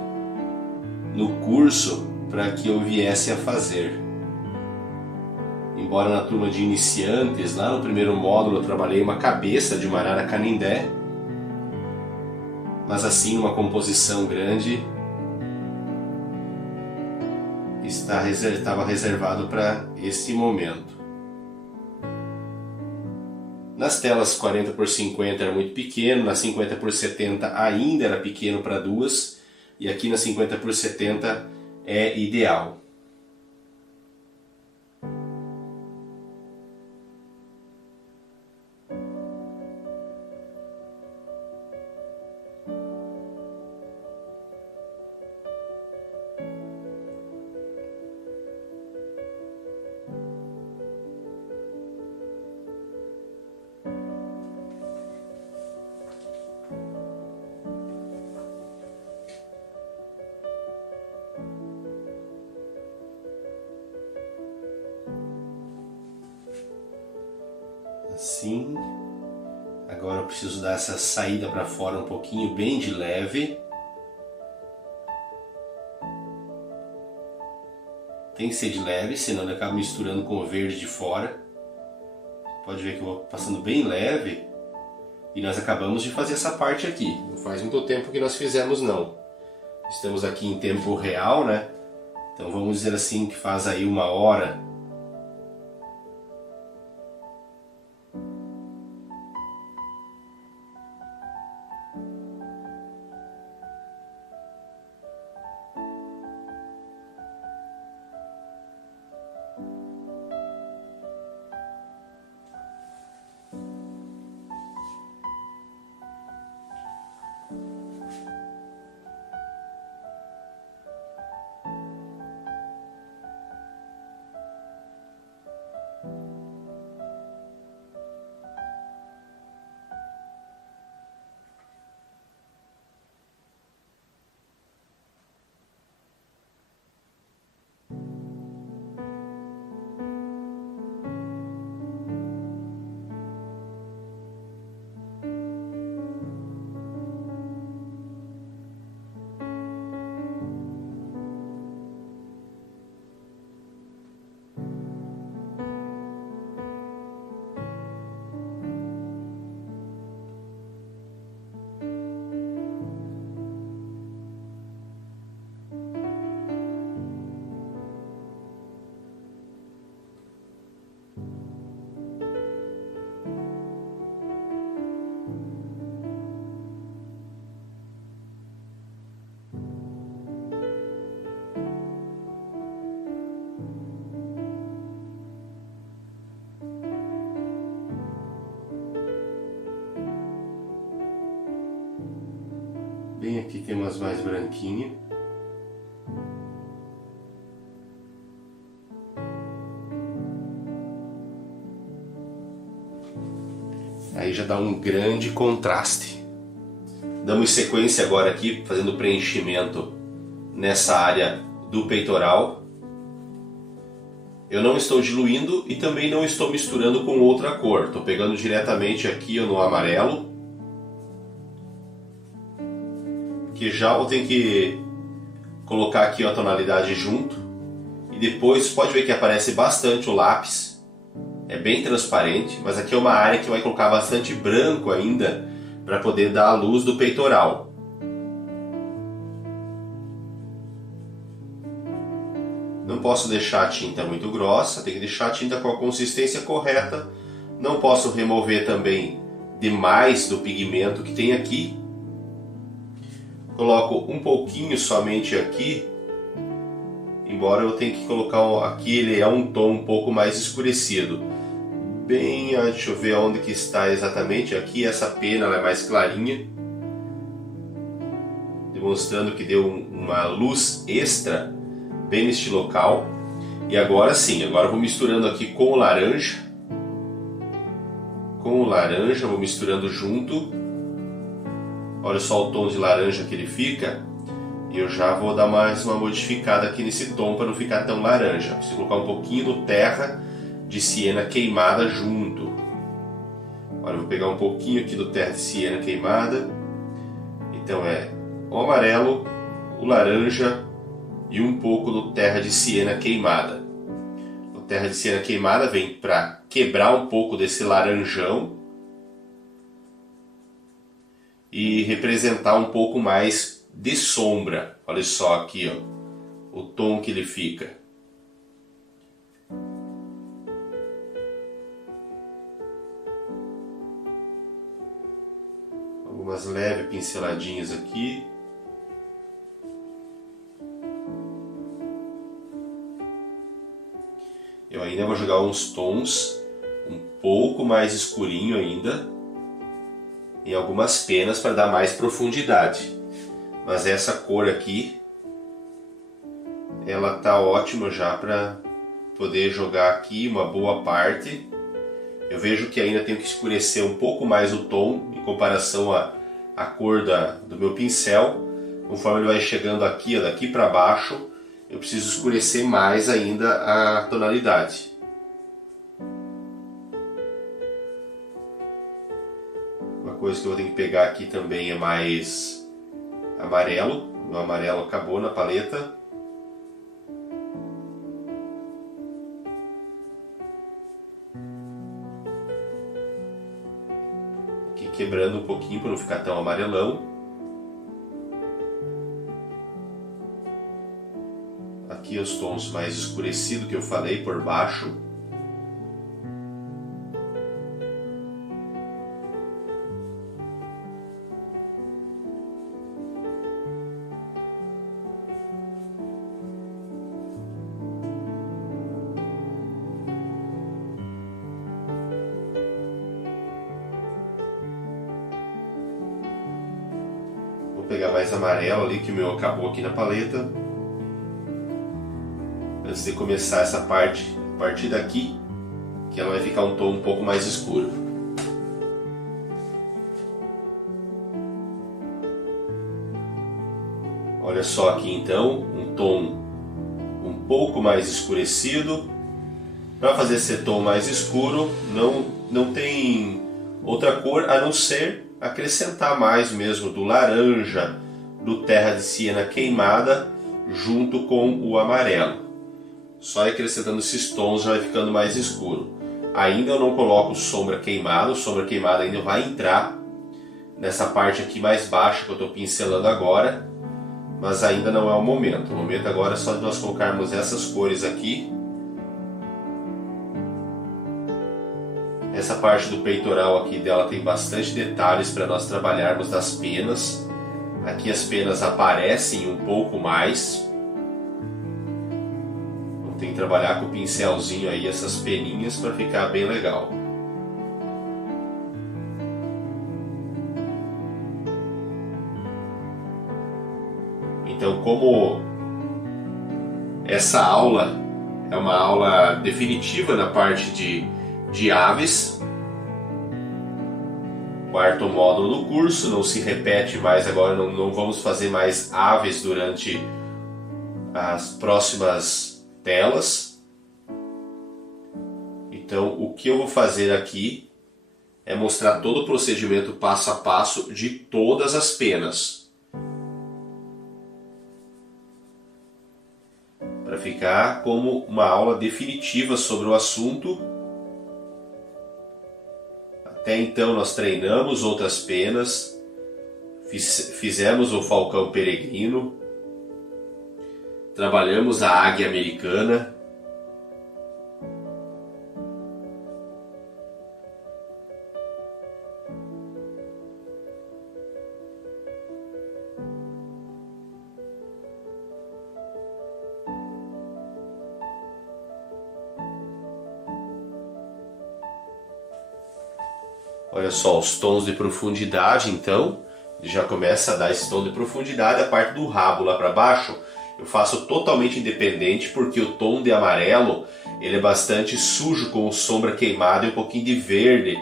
no curso para que eu viesse a fazer. Embora na turma de iniciantes, lá no primeiro módulo eu trabalhei uma cabeça de uma arara canindé, mas assim uma composição grande estava reservado para esse momento. Nas telas 40x50 era muito pequeno, na 50x70 ainda era pequeno para duas, e aqui na 50x70 é ideal. Assim. Agora eu preciso dar essa saída para fora um pouquinho, bem de leve. Tem que ser de leve, senão ele acaba misturando com o verde de fora. Pode ver que eu vou passando bem leve. E nós acabamos de fazer essa parte aqui. Não faz muito tempo que nós fizemos não. Estamos aqui em tempo real, né? Então vamos dizer assim que faz aí 1 hora. Bem aqui tem umas mais branquinhas. Aí já dá um grande contraste. Damos sequência agora aqui, fazendo preenchimento nessa área do peitoral. Eu não estou diluindo e também não estou misturando com outra cor. Estou pegando diretamente aqui no amarelo. Que já eu tenho que colocar aqui a tonalidade junto. E depois pode ver que aparece bastante o lápis. É bem transparente, mas aqui é uma área que vai colocar bastante branco ainda para poder dar a luz do peitoral. Não posso deixar a tinta muito grossa, tem que deixar a tinta com a consistência correta. Não posso remover também demais do pigmento que tem aqui. Coloco um pouquinho somente aqui, embora eu tenha que colocar aqui, ele é um tom um pouco mais escurecido. Bem, deixa eu ver onde que está exatamente, aqui essa pena ela é mais clarinha, demonstrando que deu uma luz extra bem neste local. E agora sim, agora eu vou misturando aqui com o laranja, vou misturando junto. Olha só o tom de laranja que ele fica. E eu já vou dar mais uma modificada aqui nesse tom para não ficar tão laranja. Preciso colocar um pouquinho do terra de siena queimada junto. Agora eu vou pegar um pouquinho aqui do terra de siena queimada. Então é o amarelo, o laranja e um pouco do terra de siena queimada. O terra de siena queimada vem para quebrar um pouco desse laranjão e representar um pouco mais de sombra. Olha só aqui, ó, o tom que ele fica. Algumas leves pinceladinhas aqui. Eu ainda vou jogar uns tons um pouco mais escurinho ainda em algumas penas para dar mais profundidade. Mas essa cor aqui, ela tá ótima já para poder jogar aqui uma boa parte. Eu vejo que ainda tenho que escurecer um pouco mais o tom em comparação à cor do meu pincel. Conforme ele vai chegando aqui, ó, daqui para baixo, eu preciso escurecer mais ainda a tonalidade. Uma coisa que eu vou ter que pegar aqui também é mais amarelo. O amarelo acabou na paleta. Aqui quebrando um pouquinho para não ficar tão amarelão. Aqui os tons mais escurecidos que eu falei por baixo. Vou pegar mais amarelo ali, que o meu acabou aqui na paleta. Antes de começar essa parte, a partir daqui, que ela vai ficar um tom um pouco mais escuro. Olha só aqui então, um tom um pouco mais escurecido. Para fazer esse tom mais escuro, não tem outra cor a não ser acrescentar mais mesmo do laranja, do terra de siena queimada, junto com o amarelo. Só acrescentando esses tons já vai ficando mais escuro. Ainda eu não coloco sombra queimada, o sombra queimada ainda vai entrar nessa parte aqui mais baixa que eu estou pincelando agora, mas ainda não é o momento. O momento agora é só de nós colocarmos essas cores aqui. Essa parte do peitoral aqui dela tem bastante detalhes para nós trabalharmos das penas. Aqui as penas aparecem um pouco mais. Tem que trabalhar com o pincelzinho aí essas peninhas para ficar bem legal. Então, como essa aula é uma aula definitiva na parte de aves, quarto módulo do curso, não se repete mais agora, não vamos fazer mais aves durante as próximas telas. Então, o que eu vou fazer aqui é mostrar todo o procedimento passo a passo de todas as penas, para ficar como uma aula definitiva sobre o assunto. Até então nós treinamos outras penas, fizemos o falcão peregrino, trabalhamos a águia americana, olha só os tons de profundidade. Então ele já começa a dar esse tom de profundidade. A parte do rabo lá para baixo eu faço totalmente independente, porque o tom de amarelo ele é bastante sujo, com sombra queimada e um pouquinho de verde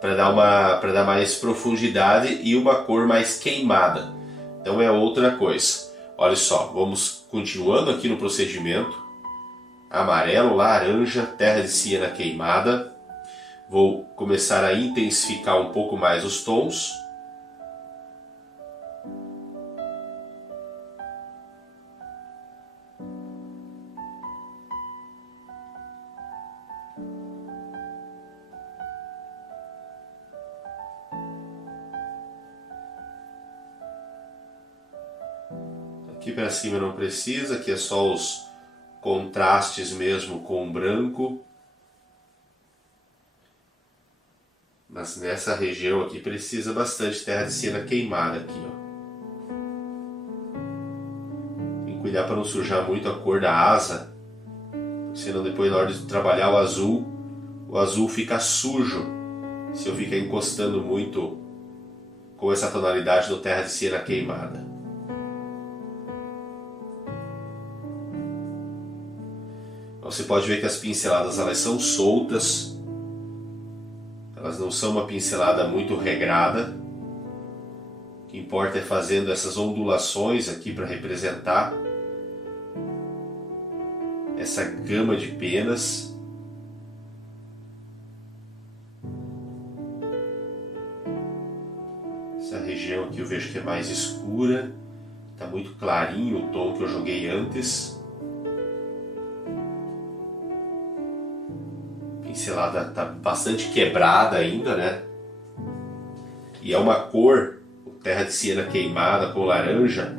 para dar mais profundidade e uma cor mais queimada. Então é outra coisa. Olha só, vamos continuando aqui no procedimento. Amarelo, laranja, terra de siena queimada. Vou começar a intensificar um pouco mais os tons. Aqui para cima não precisa, aqui é só os contrastes mesmo com o branco. Mas nessa região aqui precisa bastante terra de siena queimada aqui, ó. Tem que cuidar para não sujar muito a cor da asa, senão depois na hora de trabalhar o azul fica sujo se eu ficar encostando muito com essa tonalidade do terra de siena queimada. Você pode ver que as pinceladas elas são soltas, elas não são uma pincelada muito regrada. O que importa é fazendo essas ondulações aqui para representar essa gama de penas. Essa região aqui eu vejo que é mais escura, está muito clarinho o tom que eu joguei antes. A pincelada está bastante quebrada ainda, né? E é uma cor, terra de siena queimada com laranja,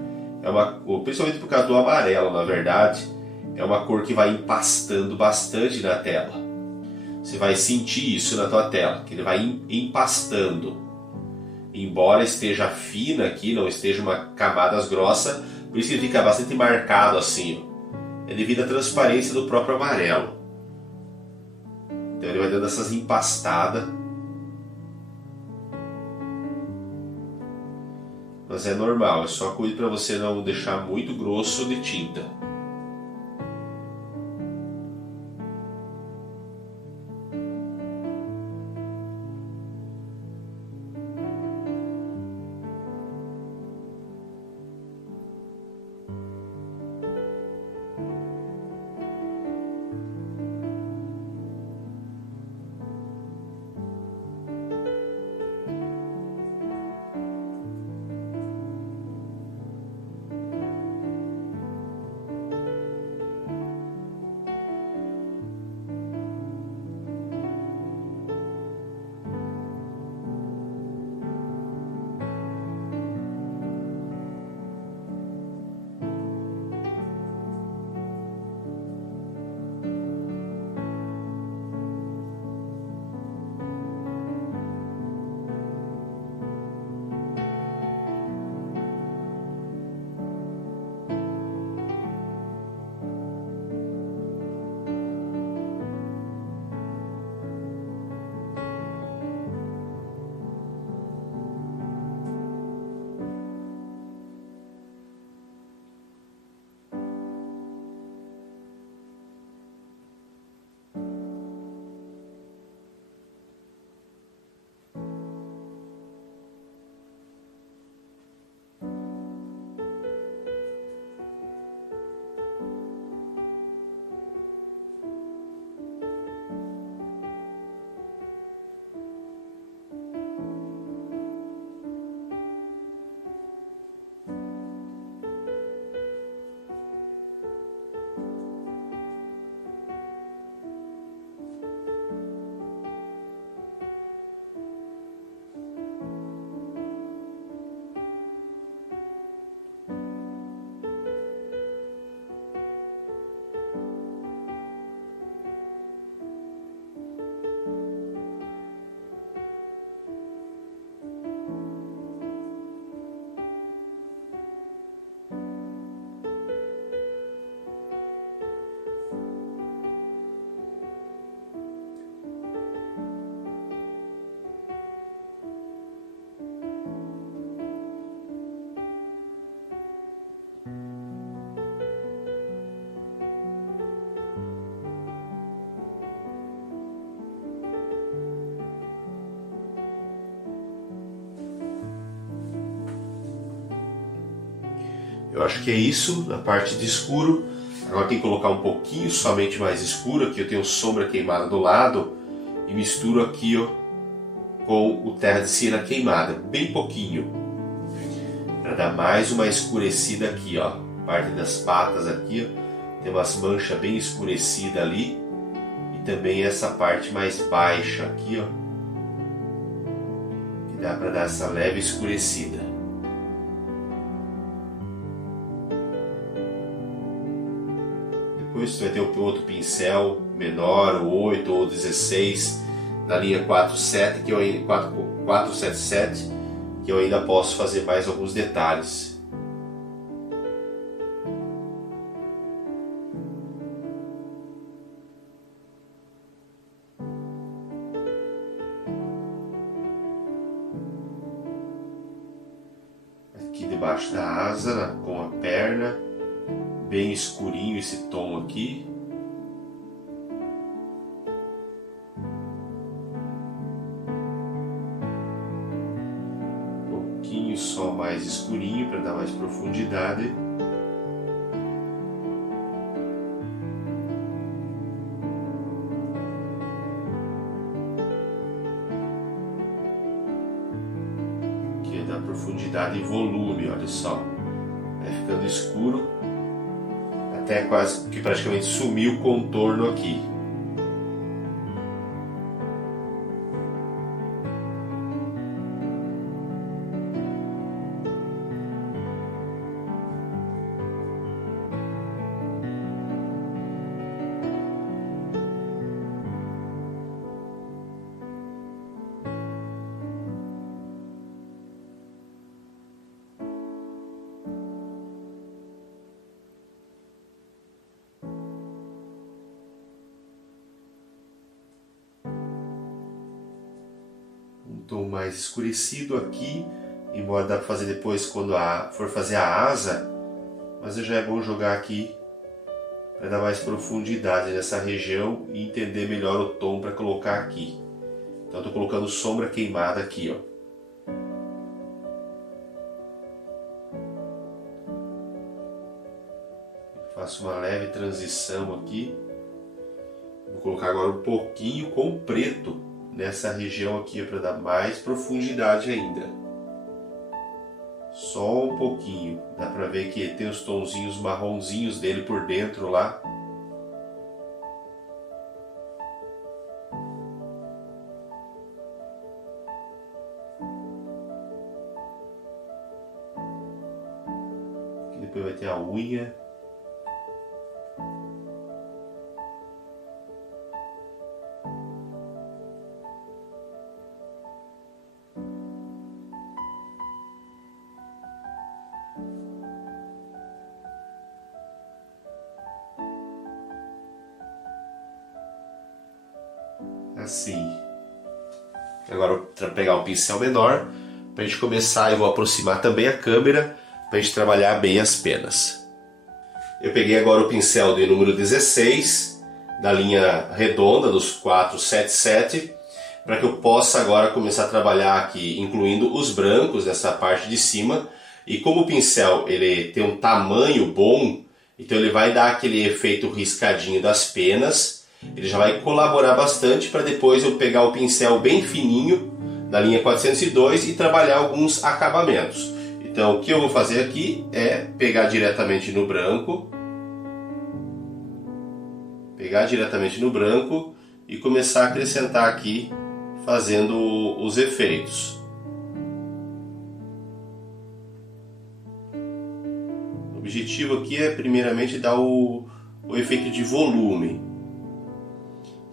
principalmente por causa do amarelo, na verdade, é uma cor que vai empastando bastante na tela. Você vai sentir isso na tua tela, que ele vai empastando. Embora esteja fina aqui, não esteja uma camadas grossa, por isso ele fica bastante marcado assim. É devido à transparência do próprio amarelo. Então ele vai dando essas empastadas. Mas é normal, é só cuide para você não deixar muito grosso de tinta. Eu acho que é isso na parte de escuro. Agora tem que colocar um pouquinho somente mais escuro. Aqui eu tenho sombra queimada do lado e misturo aqui, ó, com o terra de siena queimada, bem pouquinho, para dar mais uma escurecida aqui, ó. Parte das patas aqui, ó, tem umas manchas bem escurecidas ali, e também essa parte mais baixa aqui, ó, que dá para dar essa leve escurecida. Depois você vai ter outro pincel menor, o 8 ou 16, na linha 477, que eu ainda posso fazer mais alguns detalhes. Aqui debaixo da asa, com a perna, bem escurinho esse tom aqui. Só mais escurinho para dar mais profundidade. Aqui dá profundidade e volume, olha só. Vai ficando escuro até quase que praticamente sumiu o contorno aqui. Tom mais escurecido aqui, embora dá para fazer depois quando for fazer a asa, mas já é bom jogar aqui para dar mais profundidade nessa região e entender melhor o tom para colocar aqui. Então estou colocando sombra queimada aqui, ó. Faço uma leve transição aqui. Vou colocar agora um pouquinho com preto nessa região aqui para dar mais profundidade ainda. Só um pouquinho. Dá para ver que tem os tonzinhos marronzinhos dele por dentro lá. Aqui depois vai ter a unha. Assim. Agora para pegar um pincel menor, para a gente começar, eu vou aproximar também a câmera para a gente trabalhar bem as penas. Eu peguei agora o pincel de número 16, da linha redonda dos 477, para que eu possa agora começar a trabalhar aqui, incluindo os brancos nessa parte de cima. E como o pincel ele tem um tamanho bom, então ele vai dar aquele efeito riscadinho das penas. Ele já vai colaborar bastante para depois eu pegar o pincel bem fininho da linha 402 e trabalhar alguns acabamentos. Então o que eu vou fazer aqui é pegar diretamente no branco, e começar a acrescentar aqui fazendo os efeitos. O objetivo aqui é primeiramente dar o efeito de volume.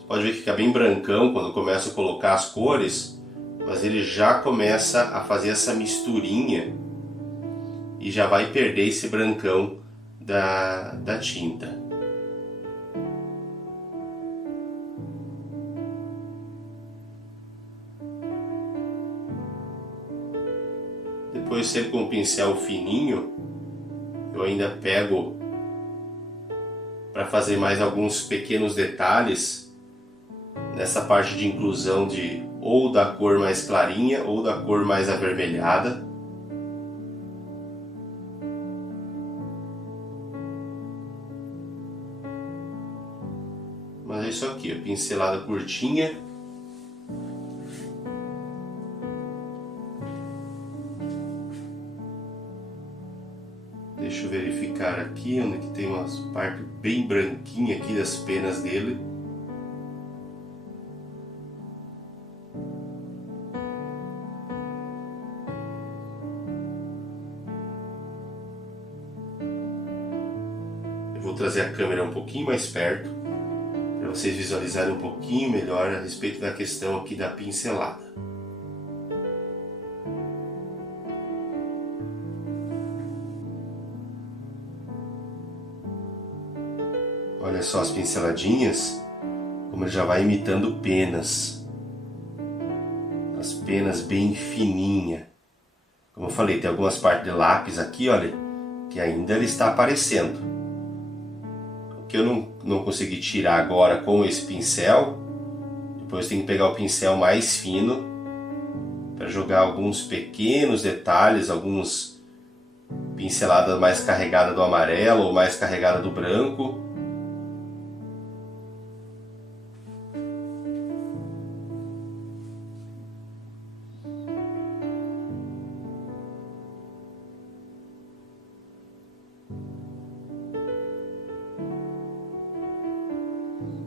Pode ver que fica bem brancão quando começa a colocar as cores, mas ele já começa a fazer essa misturinha e já vai perder esse brancão da tinta. Depois, sempre com o pincel fininho, eu ainda pego para fazer mais alguns pequenos detalhes nessa parte de inclusão ou da cor mais clarinha ou da cor mais avermelhada. aqui, a pincelada curtinha. Deixa eu verificar aqui onde que tem uma parte bem branquinha aqui das penas dele. Eu vou trazer a câmera um pouquinho mais perto para vocês visualizarem um pouquinho melhor a respeito da questão aqui da pincelada. Olha só as pinceladinhas, como ele já vai imitando penas. As penas bem fininhas. Como eu falei, tem algumas partes de lápis aqui, olha, que ainda ele está aparecendo. O que eu não consegui tirar agora com esse pincel, depois tem que pegar o pincel mais fino para jogar alguns pequenos detalhes, alguns pinceladas mais carregadas do amarelo ou mais carregada do branco.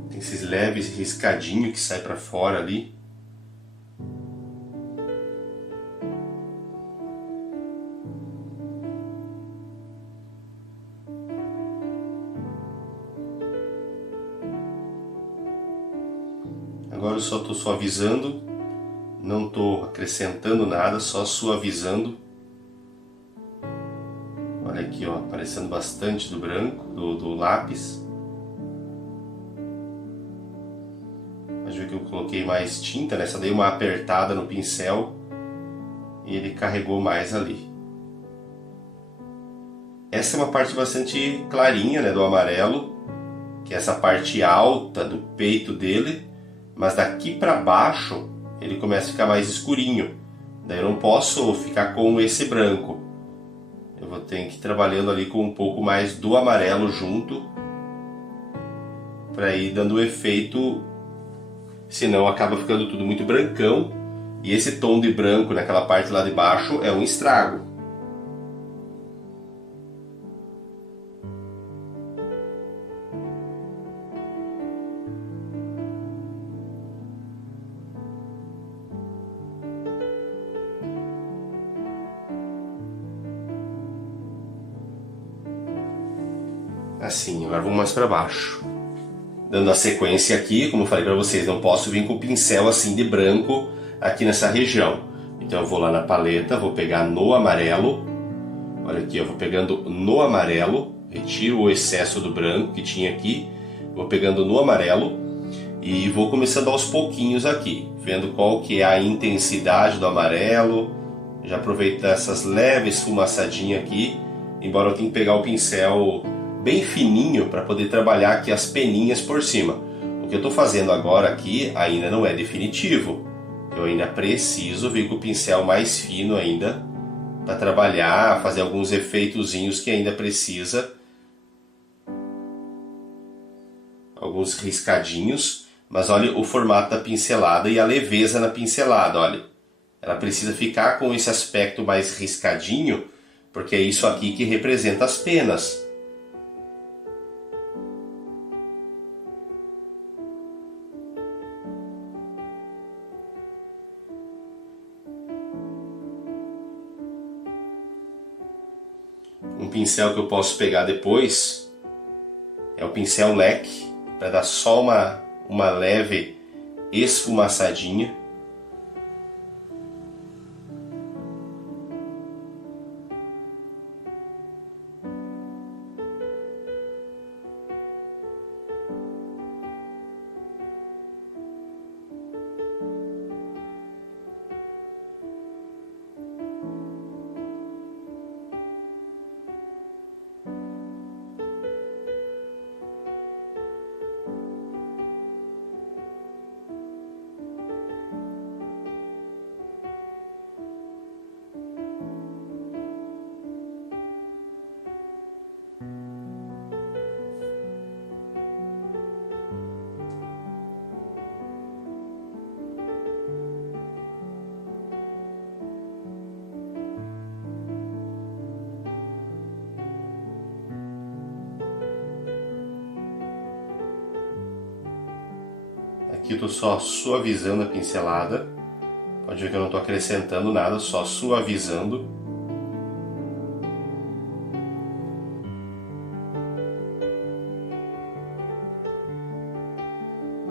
Tem esses leves riscadinhos que sai para fora ali. Agora eu só estou suavizando, não estou acrescentando nada, só suavizando. Olha aqui, ó, aparecendo bastante do branco, do lápis. Mas viu que eu coloquei mais tinta, né? Só dei uma apertada no pincel e ele carregou mais ali. Essa é uma parte bastante clarinha, né, do amarelo, que é essa parte alta do peito dele, mas daqui para baixo ele começa a ficar mais escurinho. Daí eu não posso ficar com esse branco. Eu vou ter que ir trabalhando ali com um pouco mais do amarelo junto, para ir dando o efeito. Senão acaba ficando tudo muito brancão, e esse tom de branco naquela parte lá de baixo é um estrago. Assim, agora vamos mais para baixo. Dando a sequência aqui, como eu falei para vocês, não posso vir com o pincel assim de branco aqui nessa região. Então eu vou lá na paleta, vou pegar no amarelo. Olha aqui, eu vou pegando no amarelo, retiro o excesso do branco que tinha aqui, vou pegando no amarelo e vou começando aos pouquinhos aqui, vendo qual que é a intensidade do amarelo. Já aproveito essas leves esfumaçadinhas aqui, embora eu tenha que pegar o pincel bem fininho para poder trabalhar aqui as peninhas por cima. O que eu estou fazendo agora aqui ainda não é definitivo. Eu ainda preciso vir com o pincel mais fino ainda para trabalhar, fazer alguns efeitozinhos que ainda precisa. Alguns riscadinhos, mas olha o formato da pincelada e a leveza na pincelada, olha. Ela precisa ficar com esse aspecto mais riscadinho, porque é isso aqui que representa as penas. Um pincel que eu posso pegar depois é o pincel leque, para dar só uma leve esfumaçadinha. Aqui eu estou só suavizando a pincelada. Pode ver que eu não estou acrescentando nada, só suavizando.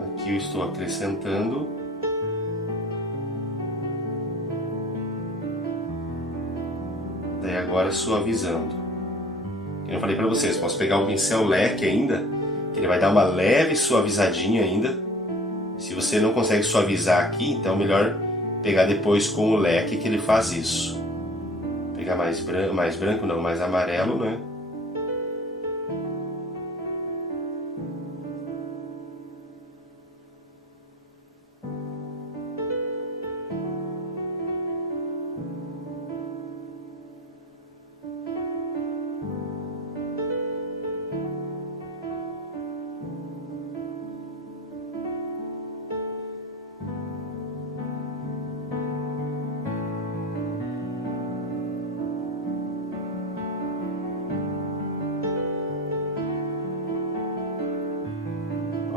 Aqui eu estou acrescentando. Daí agora suavizando. Eu falei para vocês, posso pegar o pincel leque ainda, que ele vai dar uma leve suavizadinha ainda. Se você não consegue suavizar aqui, então é melhor pegar depois com o leque que ele faz isso. Pegar mais branco não, mais amarelo, né?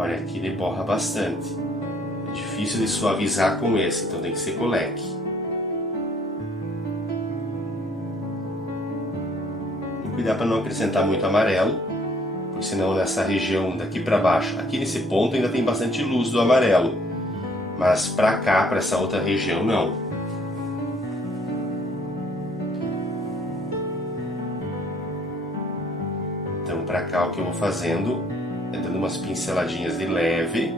Olha, aqui ele borra bastante. É difícil de suavizar com esse, então tem que ser com o leque. E cuidar para não acrescentar muito amarelo, porque senão nessa região daqui para baixo, aqui nesse ponto ainda tem bastante luz do amarelo, mas para cá, para essa outra região, não. Então para cá o que eu vou fazendo é dando umas pinceladinhas de leve.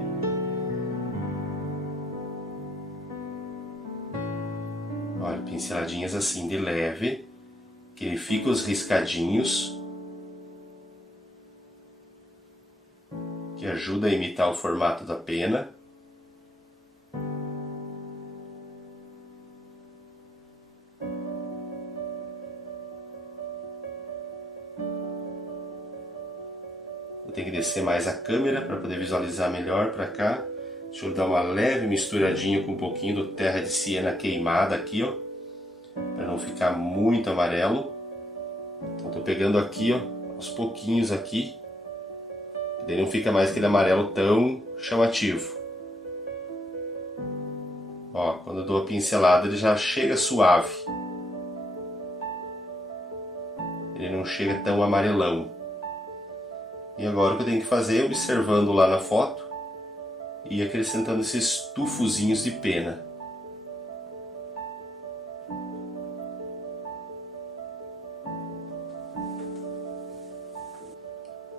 Olha, pinceladinhas assim de leve, que ele fica os riscadinhos, que ajuda a imitar o formato da pena. Eu tenho que descer mais a câmera para poder visualizar melhor para cá. Deixa eu dar uma leve misturadinha com um pouquinho do terra de siena queimada aqui, ó, para não ficar muito amarelo. Então estou pegando aqui, ó, aos pouquinhos aqui, e daí não fica mais aquele amarelo tão chamativo. Ó, quando eu dou a pincelada ele já chega suave. Ele não chega tão amarelão. E agora o que eu tenho que fazer é observando lá na foto e acrescentando esses tufozinhos de pena.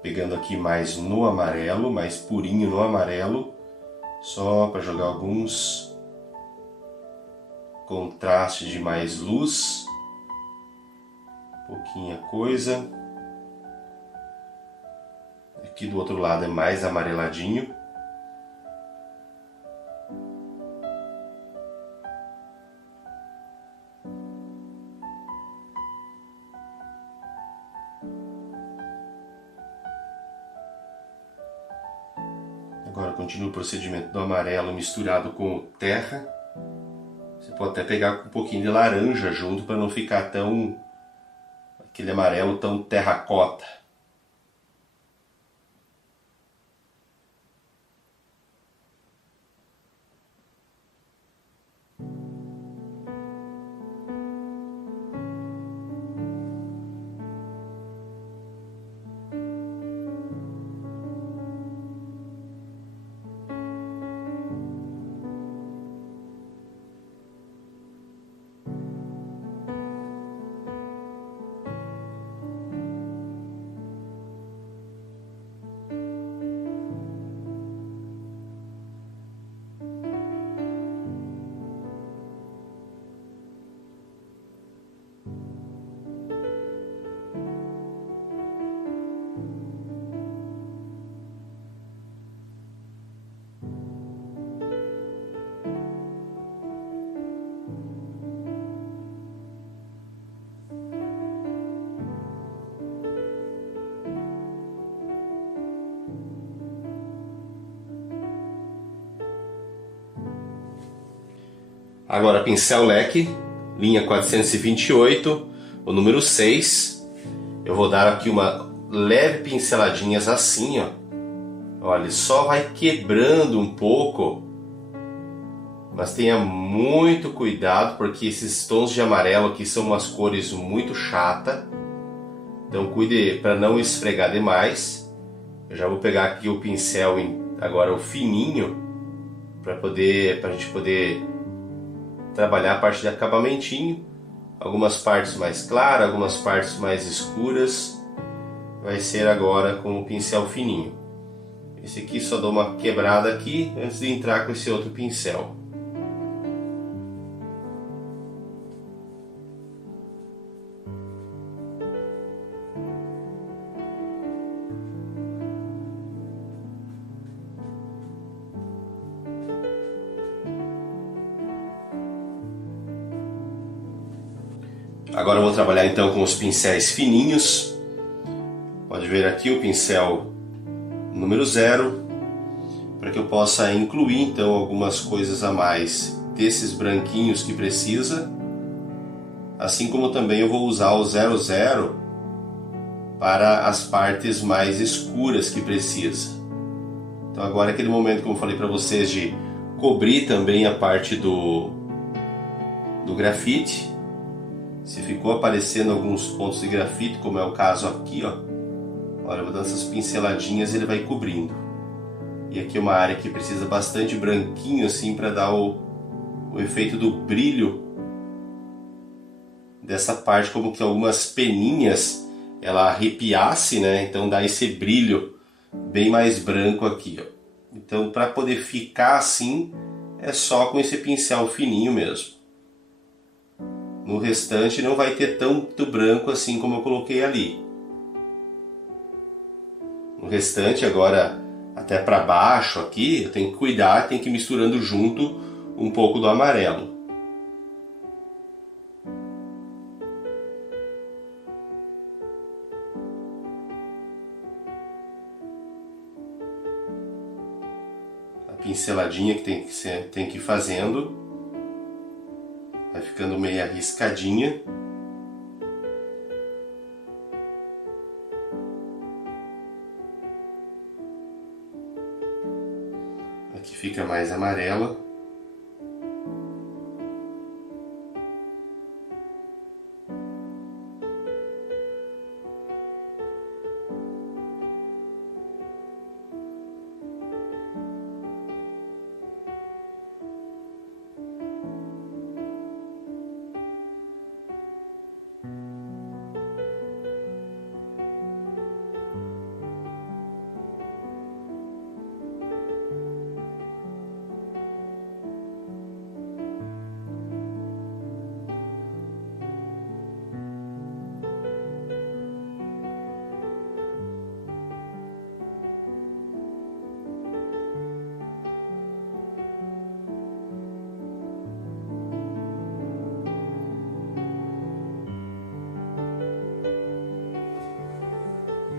Pegando aqui mais no amarelo, mais purinho no amarelo, só para jogar alguns contrastes de mais luz, pouquinha coisa. Aqui do outro lado é mais amareladinho. Agora continua o procedimento do amarelo misturado com o terra. Você pode até pegar com um pouquinho de laranja junto para não ficar tão aquele amarelo tão terracota. Agora pincel leque, linha 428, o número 6. Eu vou dar aqui uma leve pinceladinhas assim, ó, Olha, ele só vai quebrando um pouco, mas tenha muito cuidado porque esses tons de amarelo aqui são umas cores muito chatas. Então cuide para não esfregar demais. Eu já vou pegar aqui o pincel agora o fininho para a gente poder trabalhar a parte de acabamentinho. Algumas partes mais claras, algumas partes mais escuras. Vai ser agora com o pincel fininho. Esse aqui só dou uma quebrada aqui antes de entrar com esse outro pincel. Agora eu vou trabalhar então com os pincéis fininhos. Pode ver aqui o pincel número 0, para que eu possa incluir então algumas coisas a mais desses branquinhos que precisa. Assim como também eu vou usar o 00 para as partes mais escuras que precisa. Então agora é aquele momento, como eu falei para vocês, de cobrir também a parte do grafite. Se ficou aparecendo alguns pontos de grafite, como é o caso aqui, ó, olha, eu vou dando essas pinceladinhas e ele vai cobrindo. E aqui é uma área que precisa bastante branquinho assim para dar o efeito do brilho dessa parte, como que algumas peninhas ela arrepiasse, né? Então dá esse brilho bem mais branco aqui, ó. Então para poder ficar assim é só com esse pincel fininho mesmo. No restante não vai ter tanto branco assim como eu coloquei ali. No restante agora até para baixo aqui eu tenho que cuidar, tenho que ir misturando junto um pouco do amarelo. A pinceladinha que tem que ir fazendo. Vai ficando meio arriscadinha. Aqui fica mais amarela.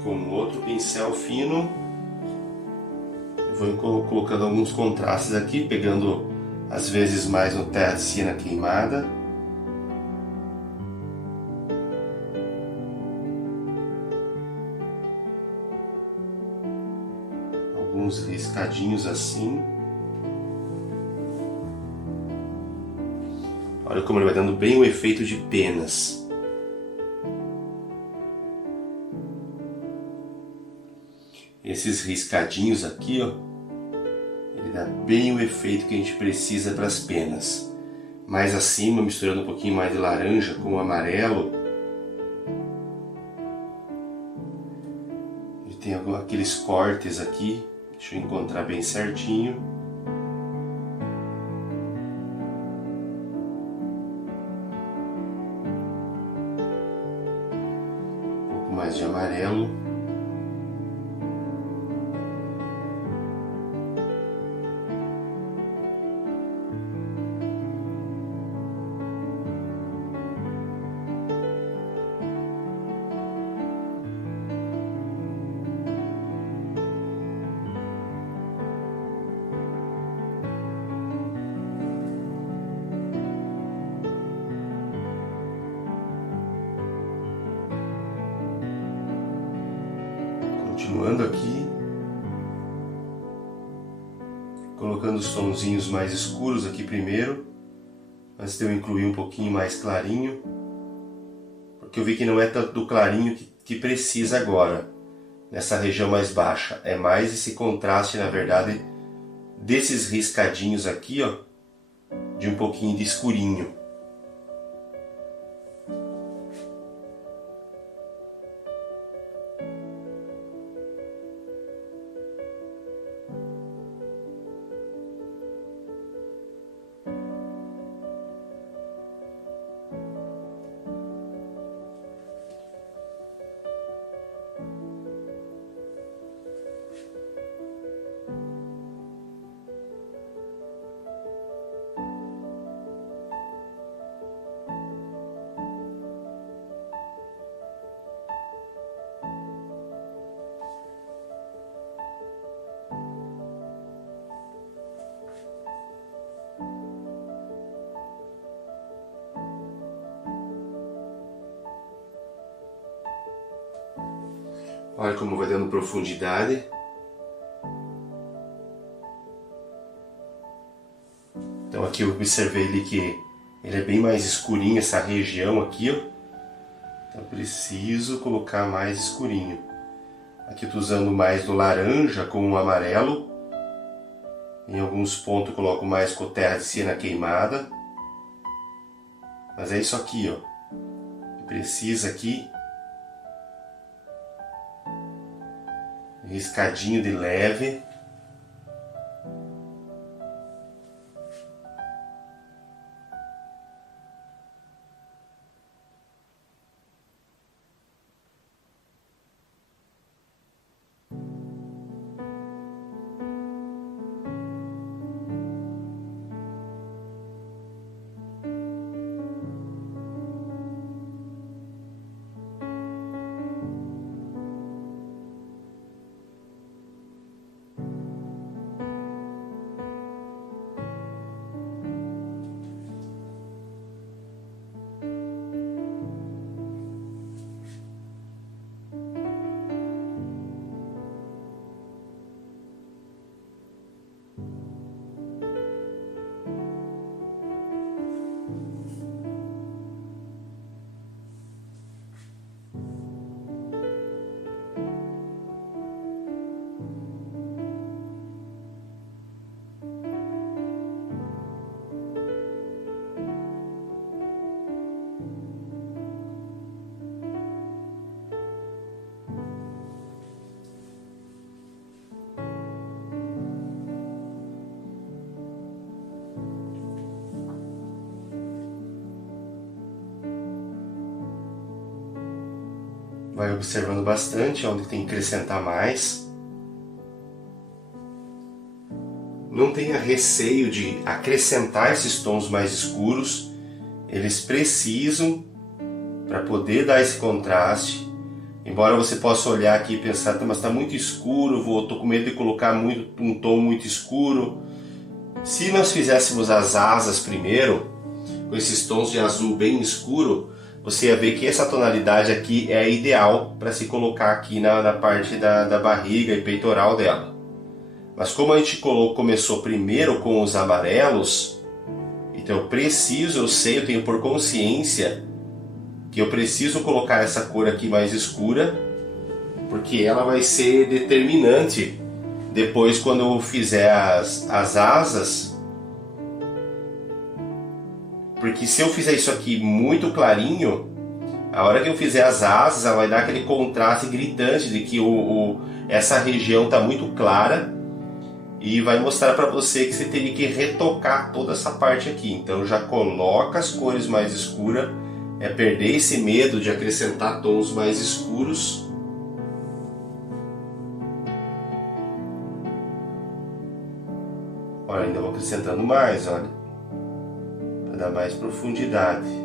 Com outro pincel fino, eu vou colocando alguns contrastes aqui, pegando às vezes mais no terra de sina queimada. Alguns riscadinhos assim. Olha como ele vai dando bem o efeito de penas. Esses riscadinhos aqui, ó, ele dá bem o efeito que a gente precisa para as penas. Mais acima, misturando um pouquinho mais de laranja com o amarelo, ele tem aqueles cortes aqui. Deixa eu encontrar bem certinho. Um pouco mais de amarelo. Continuando aqui, colocando os tonzinhos mais escuros aqui primeiro, antes de eu incluir um pouquinho mais clarinho, porque eu vi que não é tanto do clarinho que precisa agora, nessa região mais baixa. É mais esse contraste, na verdade, desses riscadinhos aqui, ó, de um pouquinho de escurinho. Olha como vai dando profundidade. Então aqui eu observei ali que ele é bem mais escurinho, essa região aqui, ó. Então eu preciso colocar mais escurinho. Aqui eu estou usando mais do laranja com o amarelo. Em alguns pontos eu coloco mais com terra de siena queimada. Mas é isso aqui, ó. Precisa aqui riscadinho de leve. Vai observando bastante onde tem que acrescentar mais. Não tenha receio de acrescentar esses tons mais escuros. Eles precisam para poder dar esse contraste. Embora você possa olhar aqui e pensar, mas está muito escuro, estou com medo de colocar um tom muito escuro. Se nós fizéssemos as asas primeiro, com esses tons de azul bem escuro, você ia ver que essa tonalidade aqui é ideal para se colocar aqui na parte da barriga e peitoral dela. Mas como a gente começou primeiro com os amarelos, então eu sei, eu tenho por consciência que eu preciso colocar essa cor aqui mais escura, porque ela vai ser determinante depois quando eu fizer as asas. Porque se eu fizer isso aqui muito clarinho, a hora que eu fizer as asas, ela vai dar aquele contraste gritante de que essa região está muito clara e vai mostrar para você que você teria que retocar toda essa parte aqui. Então já coloca as cores mais escuras, perder esse medo de acrescentar tons mais escuros. Olha, ainda vou acrescentando mais, olha, para dar mais profundidade.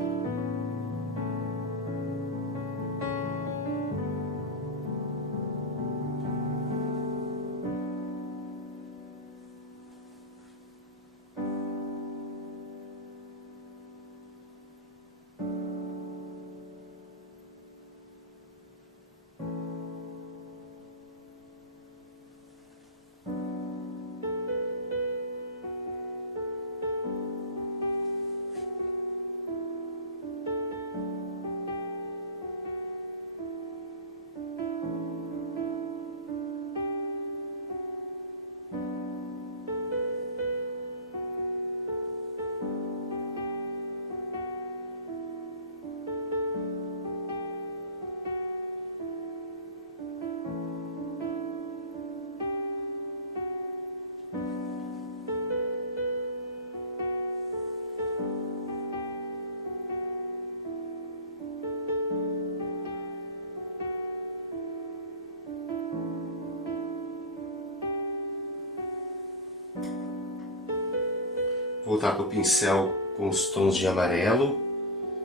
Voltar com o pincel com os tons de amarelo,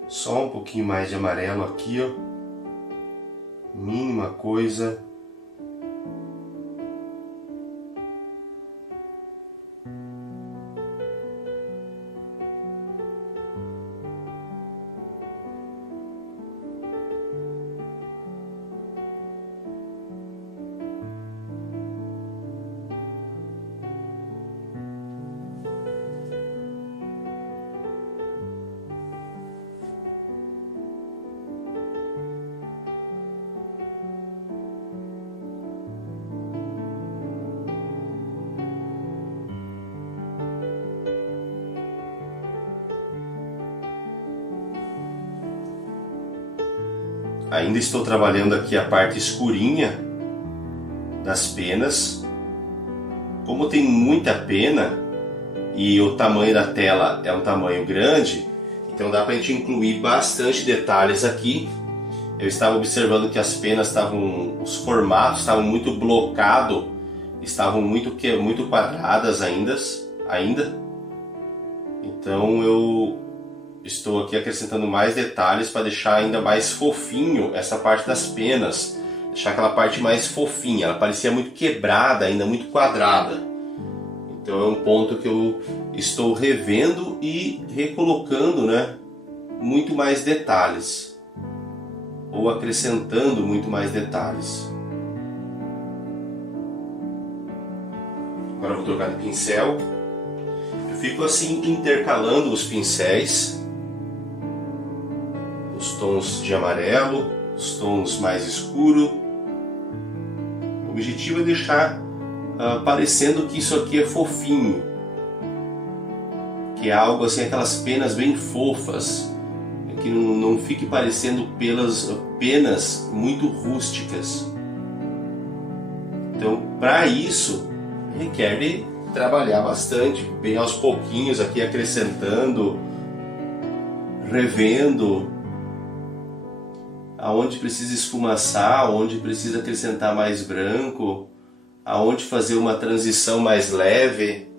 só um pouquinho mais de amarelo aqui, ó, mínima coisa. Ainda estou trabalhando aqui a parte escurinha das penas. Como tem muita pena e o tamanho da tela é um tamanho grande, então dá para a gente incluir bastante detalhes aqui. Eu estava observando que as penas estavam, os formatos estavam muito blocados, estavam muito quadradas ainda. Então eu estou aqui acrescentando mais detalhes para deixar ainda mais fofinho essa parte das penas, deixar aquela parte mais fofinha. Ela parecia muito quebrada, ainda muito quadrada. Então é um ponto que eu estou revendo e recolocando, né, muito mais detalhes, ou acrescentando muito mais detalhes. Agora eu vou trocar de pincel. Eu fico assim intercalando os pincéis, os tons de amarelo, os tons mais escuros. O objetivo é deixar parecendo que isso aqui é fofinho, que é algo assim, aquelas penas bem fofas, que não fique parecendo penas muito rústicas. Então, para isso, requer de trabalhar bastante, bem aos pouquinhos aqui, acrescentando, revendo, aonde precisa esfumaçar, aonde precisa acrescentar mais branco, aonde fazer uma transição mais leve.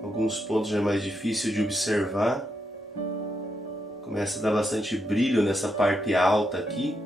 Alguns pontos já é mais difícil de observar. Começa a dar bastante brilho nessa parte alta aqui.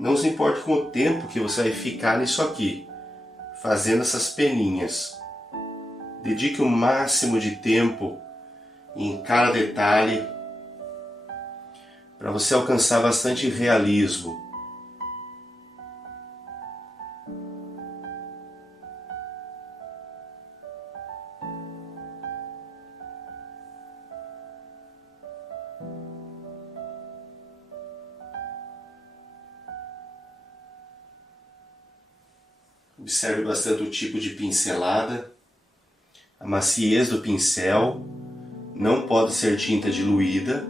Não se importe com o tempo que você vai ficar nisso aqui, fazendo essas peninhas. Dedique o máximo de tempo em cada detalhe para você alcançar bastante realismo. Observe bastante o tipo de pincelada, a maciez do pincel, não pode ser tinta diluída.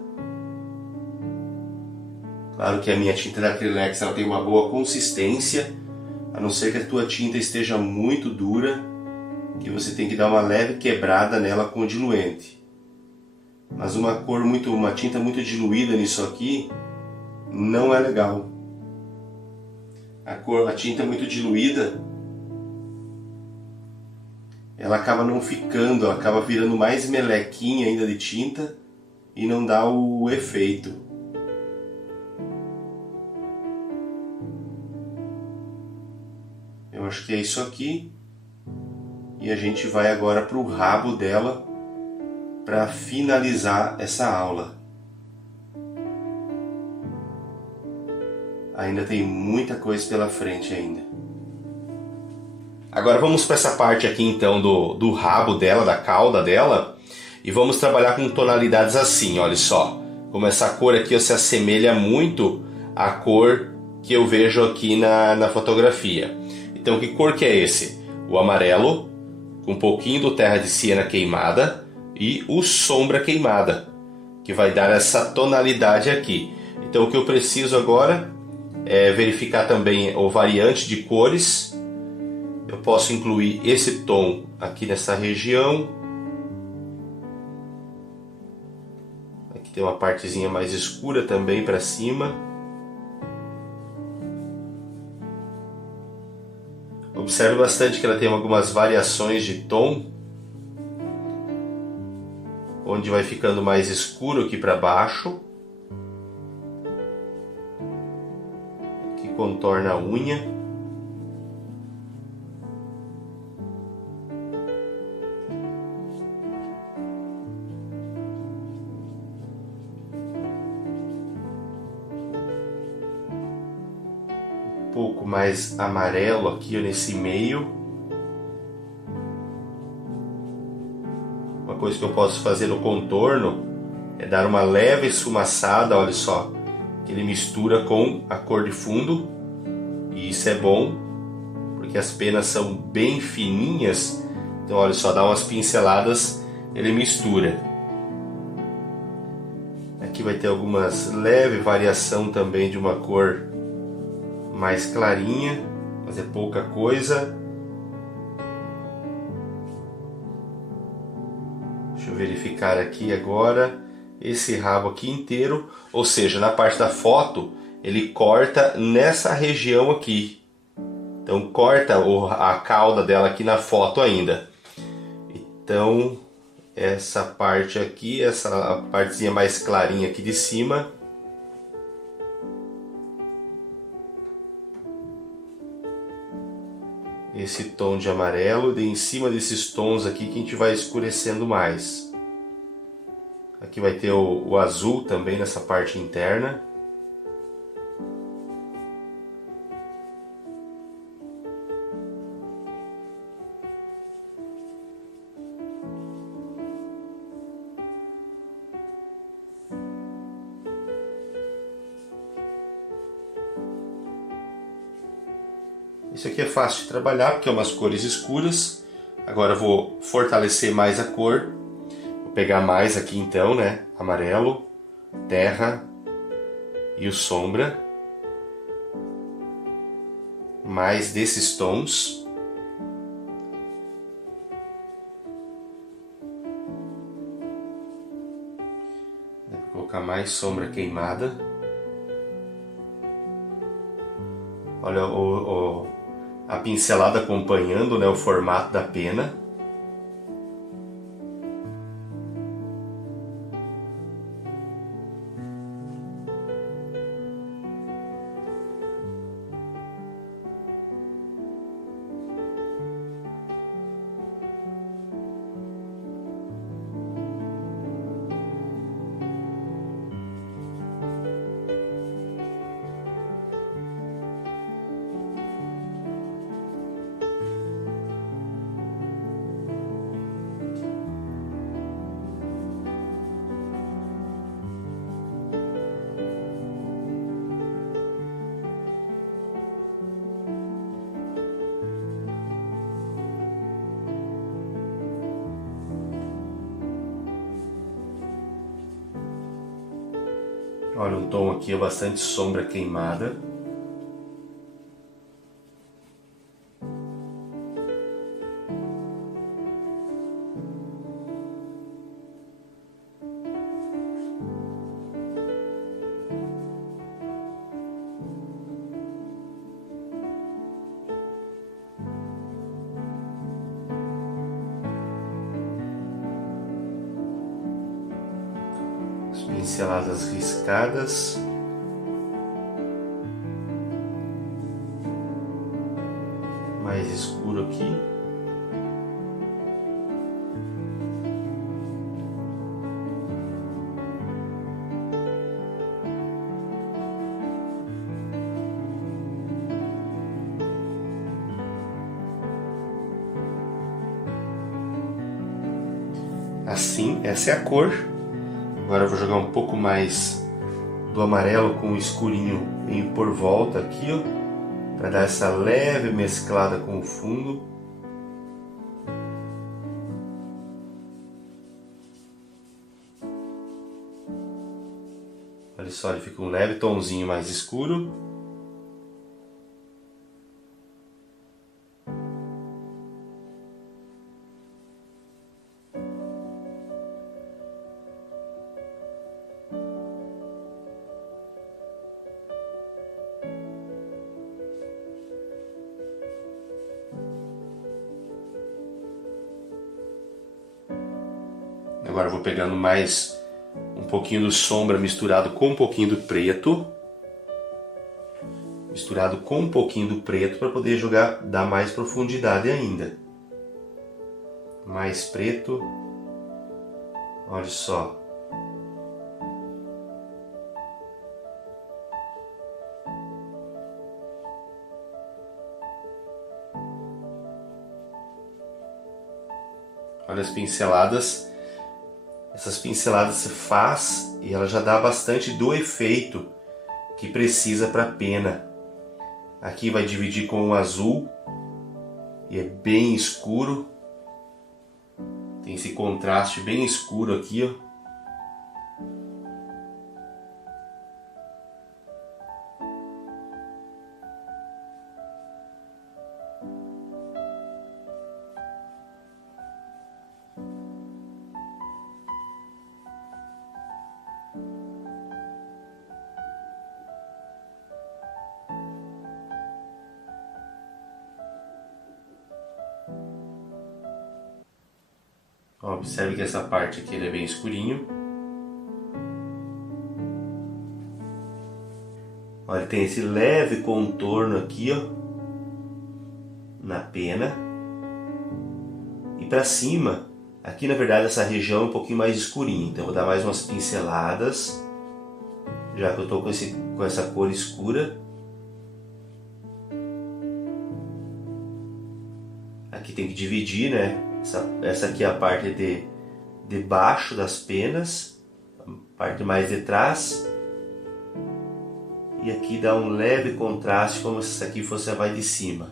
Claro que a minha tinta da Acrylex ela tem uma boa consistência, a não ser que a tua tinta esteja muito dura, que você tem que dar uma leve quebrada nela com o diluente. Mas uma tinta muito diluída nisso aqui não é legal. A tinta muito diluída, ela acaba não ficando, ela acaba virando mais melequinha ainda de tinta e não dá o efeito. Eu acho que é isso aqui. E a gente vai agora para o rabo dela para finalizar essa aula. Ainda tem muita coisa pela frente ainda. Agora vamos para essa parte aqui então do rabo dela, da cauda dela. E vamos trabalhar com tonalidades assim, olha só. Como essa cor aqui se assemelha muito à cor que eu vejo aqui na fotografia. Então que cor que é esse? O amarelo, com um pouquinho do terra de siena queimada e o sombra queimada, que vai dar essa tonalidade aqui. Então o que eu preciso agora é verificar também o variante de cores. Eu posso incluir esse tom aqui nessa região. Aqui tem uma partezinha mais escura também para cima. Observe bastante que ela tem algumas variações de tom, onde vai ficando mais escuro aqui para baixo, que contorna a unha. Um pouco mais amarelo aqui nesse meio. Uma coisa que eu posso fazer no contorno é dar uma leve esfumaçada, olha só, que ele mistura com a cor de fundo, e isso é bom porque as penas são bem fininhas, então olha só, dá umas pinceladas, ele mistura. Aqui vai ter algumas leve variação também de uma cor mais clarinha, mas é pouca coisa. Deixa eu verificar aqui agora esse rabo aqui inteiro, ou seja, na parte da foto ele corta nessa região aqui, então corta a cauda dela aqui na foto ainda. Então essa parte aqui, essa partezinha mais clarinha aqui de cima, esse tom de amarelo, e em cima desses tons aqui que a gente vai escurecendo mais. Aqui vai ter o azul também nessa parte interna. Isso aqui é fácil de trabalhar porque é umas cores escuras. Agora eu vou fortalecer mais a cor. Vou pegar mais aqui então, né? Amarelo, terra e o sombra. Mais desses tons. Vou colocar mais sombra queimada. Olha a pincelada acompanhando, né, o formato da pena. Olha, um tom aqui é bastante sombra queimada. Pinceladas riscadas. Mais escuro aqui. Assim, essa é a cor. Agora eu vou jogar um pouco mais do amarelo com o escurinho por volta aqui, ó, para dar essa leve mesclada com o fundo. Olha só, ele fica um leve tomzinho mais escuro. Agora eu vou pegando mais um pouquinho do sombra misturado com um pouquinho do preto. Misturado com um pouquinho do preto para poder jogar, dar mais profundidade ainda. Mais preto. Olha só. Olha as pinceladas. Essas pinceladas se faz e ela já dá bastante do efeito que precisa para a pena. Aqui vai dividir com o azul e é bem escuro. Tem esse contraste bem escuro aqui, ó. Observe que essa parte aqui ele é bem escurinho. Olha, tem esse leve contorno aqui, ó, na pena. E para cima, aqui na verdade essa região é um pouquinho mais escurinha. Então eu vou dar mais umas pinceladas, já que eu estou com essa cor escura. Aqui tem que dividir, né? Essa aqui é a parte de baixo das penas, a parte mais de trás. E aqui dá um leve contraste, como se isso aqui fosse a vai de cima.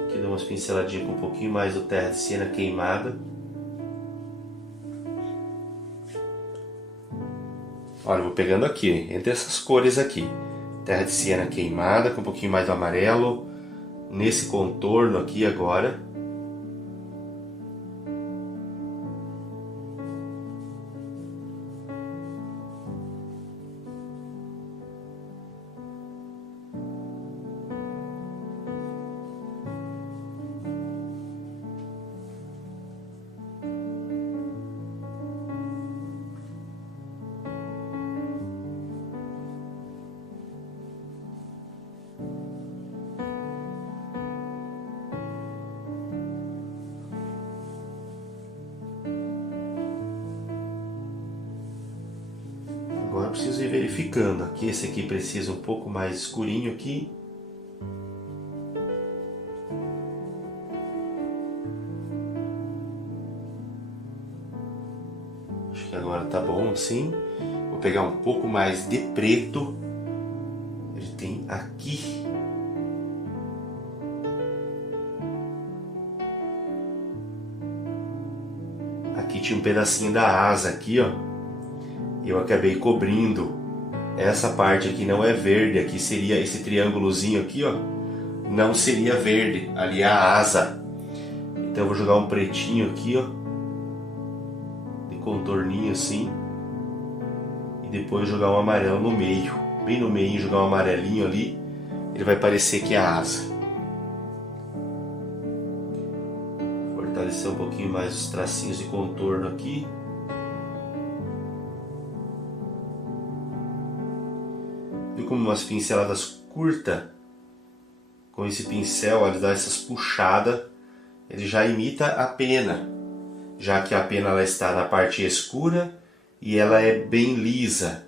Aqui dá umas pinceladinhas com um pouquinho mais do terra de siena queimada. Olha, eu vou pegando aqui, entre essas cores aqui. Terra de siena queimada, com um pouquinho mais do amarelo. Nesse contorno aqui agora. Agora eu preciso ir verificando aqui, esse aqui precisa um pouco mais escurinho aqui. Acho que agora tá bom assim. Vou pegar um pouco mais de preto. Ele tem aqui. Aqui tinha um pedacinho da asa aqui, ó. Eu acabei cobrindo. Essa parte aqui não é verde, aqui seria esse triângulozinho aqui, ó. Não seria verde, ali é a asa. Então eu vou jogar um pretinho aqui, ó. De contorninho assim. E depois jogar um amarelo no meio. Bem no meio, jogar um amarelinho ali. Ele vai parecer que é a asa. Fortalecer um pouquinho mais os tracinhos de contorno aqui. Viu como umas pinceladas curtas, com esse pincel, ele dá essas puxadas, ele já imita a pena, já que a pena ela está na parte escura e ela é bem lisa.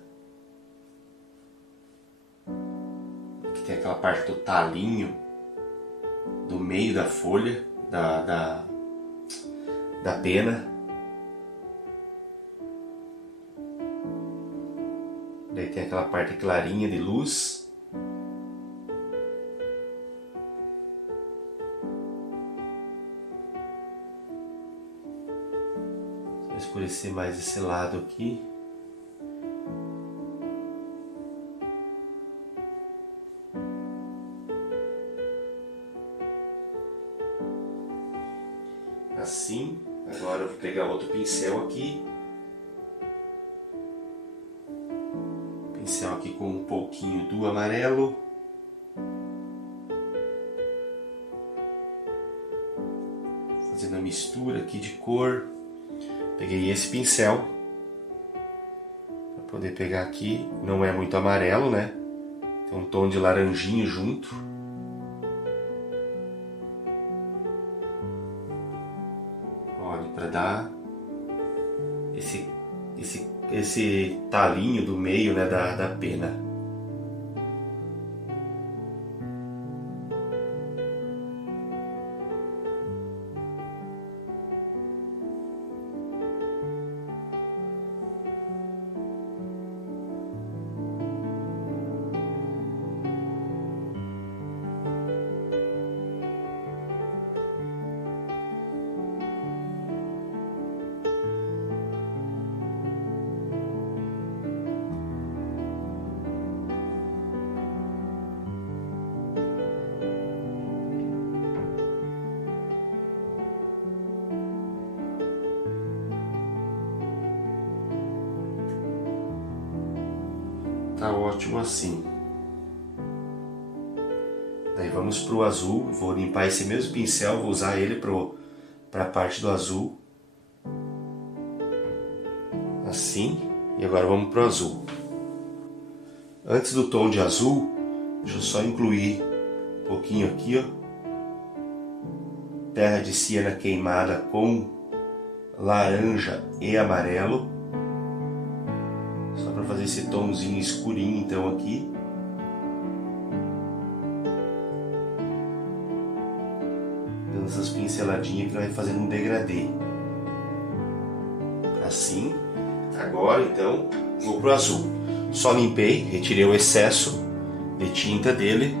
tem aquela parte do talinho do meio da folha, da pena. Daí tem aquela parte clarinha de luz. Vou escurecer mais esse lado aqui. Assim. Agora eu vou pegar outro pincel aqui. Pincel aqui com um pouquinho do amarelo. Fazendo a mistura aqui de cor. Peguei esse pincel para poder pegar aqui. Não é muito amarelo, né? Tem um tom de laranjinho junto. Olha, para dar esse talinho do meio, né, da pena. Tá ótimo assim. Daí vamos pro azul. Vou limpar esse mesmo pincel, vou usar ele para a parte do azul. Assim. E agora vamos pro azul. Antes do tom de azul, deixa eu só incluir um pouquinho aqui, ó. Terra de siena queimada com laranja e amarelo. Só para fazer esse tomzinho escurinho então aqui. Dando essas pinceladinhas que vai fazendo um degradê. Assim. Agora então vou pro azul. Só limpei, retirei o excesso de tinta dele.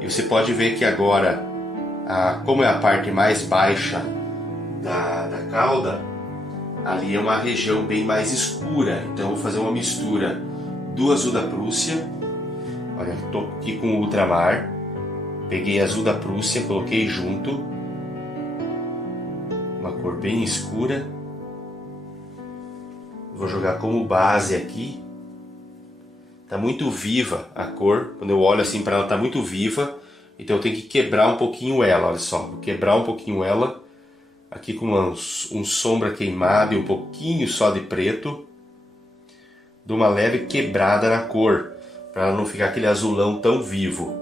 E você pode ver que agora, como é a parte mais baixa da cauda, ali é uma região bem mais escura. Então eu vou fazer uma mistura do azul da Prússia. Olha, estou aqui com o ultramar. Peguei azul da Prússia, coloquei junto. Uma cor bem escura. Vou jogar como base aqui. Tá muito viva a cor. Quando eu olho assim para ela, tá muito viva. Então eu tenho que quebrar um pouquinho ela. Olha só, vou quebrar um pouquinho ela. Aqui com um sombra queimado e um pouquinho só de preto. Dou uma leve quebrada na cor, para ela não ficar aquele azulão tão vivo.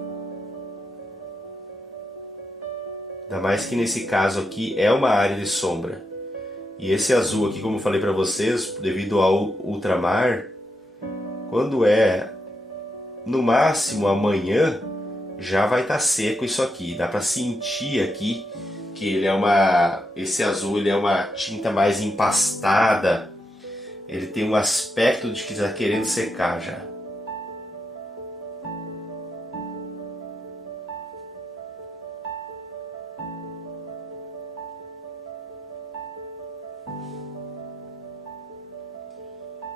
Ainda mais que nesse caso aqui é uma área de sombra. E esse azul aqui, como eu falei para vocês, devido ao ultramar, quando é no máximo amanhã, já vai estar seco isso aqui. Dá para sentir aqui que esse azul ele é uma tinta mais empastada. Ele tem um aspecto de que está querendo secar já.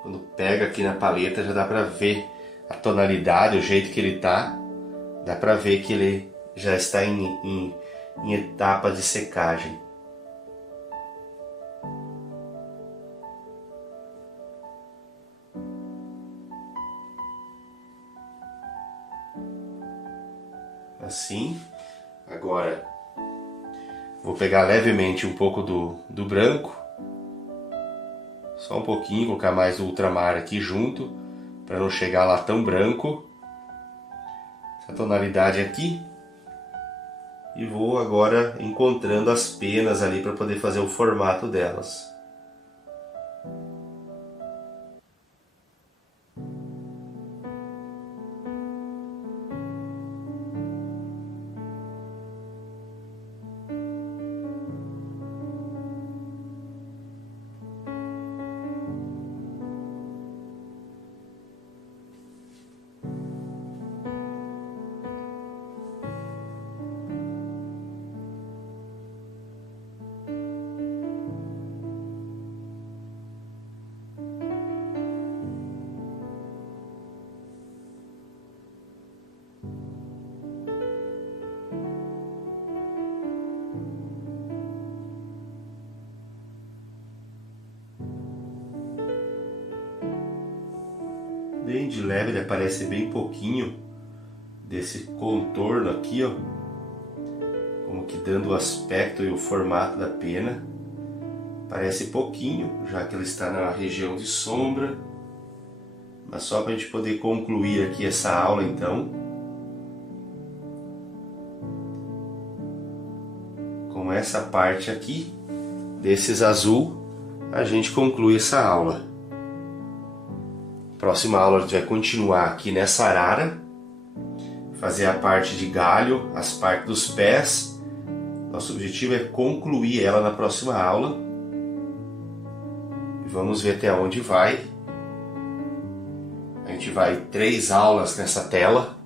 Quando pega aqui na paleta já dá para ver a tonalidade, o jeito que ele tá. Dá para ver que ele já está em etapa de secagem. Assim. Agora vou pegar levemente um pouco do branco. Só um pouquinho, colocar mais do ultramar aqui junto, para não chegar lá tão branco. Essa tonalidade aqui. E vou agora encontrando as penas ali para poder fazer o formato delas. bem de leve, ele aparece bem pouquinho desse contorno aqui, ó, como que dando o aspecto e o formato da pena. Parece pouquinho, já que ela está na região de sombra, mas só para a gente poder concluir aqui essa aula então. Com essa parte aqui, desses azul, a gente conclui essa aula. Próxima aula a gente vai continuar aqui nessa arara, fazer a parte de galho, as partes dos pés. Nosso objetivo é concluir ela na próxima aula. E vamos ver até onde vai. A gente vai 3 aulas nessa tela.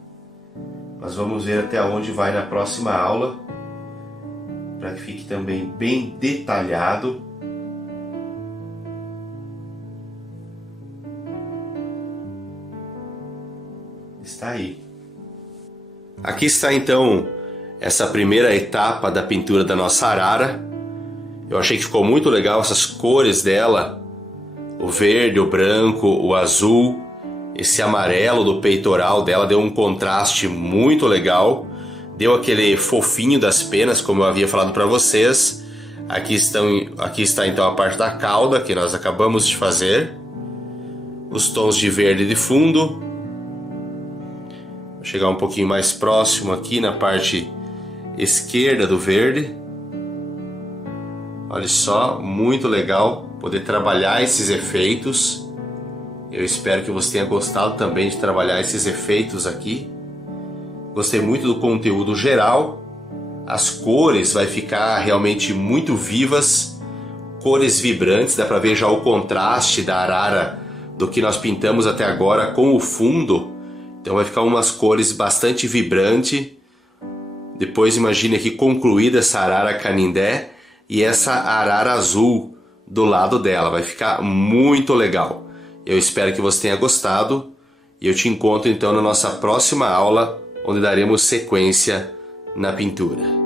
Nós vamos ver até onde vai na próxima aula, para que fique também bem detalhado. Está aí. Aqui está então essa primeira etapa da pintura da nossa arara. Eu achei que ficou muito legal essas cores dela, o verde, o branco, o azul, esse amarelo do peitoral dela deu um contraste muito legal, deu aquele fofinho das penas, como eu havia falado para vocês. Aqui está então a parte da cauda que nós acabamos de fazer, os tons de verde de fundo. Vou chegar um pouquinho mais próximo aqui na parte esquerda do verde. Olha só, muito legal poder trabalhar esses efeitos. Eu espero que você tenha gostado também de trabalhar esses efeitos aqui. Gostei muito do conteúdo geral. As cores vai ficar realmente muito vivas, cores vibrantes, dá para ver já o contraste da arara do que nós pintamos até agora com o fundo. Então vai ficar umas cores bastante vibrantes. Depois imagine aqui concluída essa arara canindé e essa arara azul do lado dela. Vai ficar muito legal. Eu espero que você tenha gostado e eu te encontro então na nossa próxima aula, onde daremos sequência na pintura.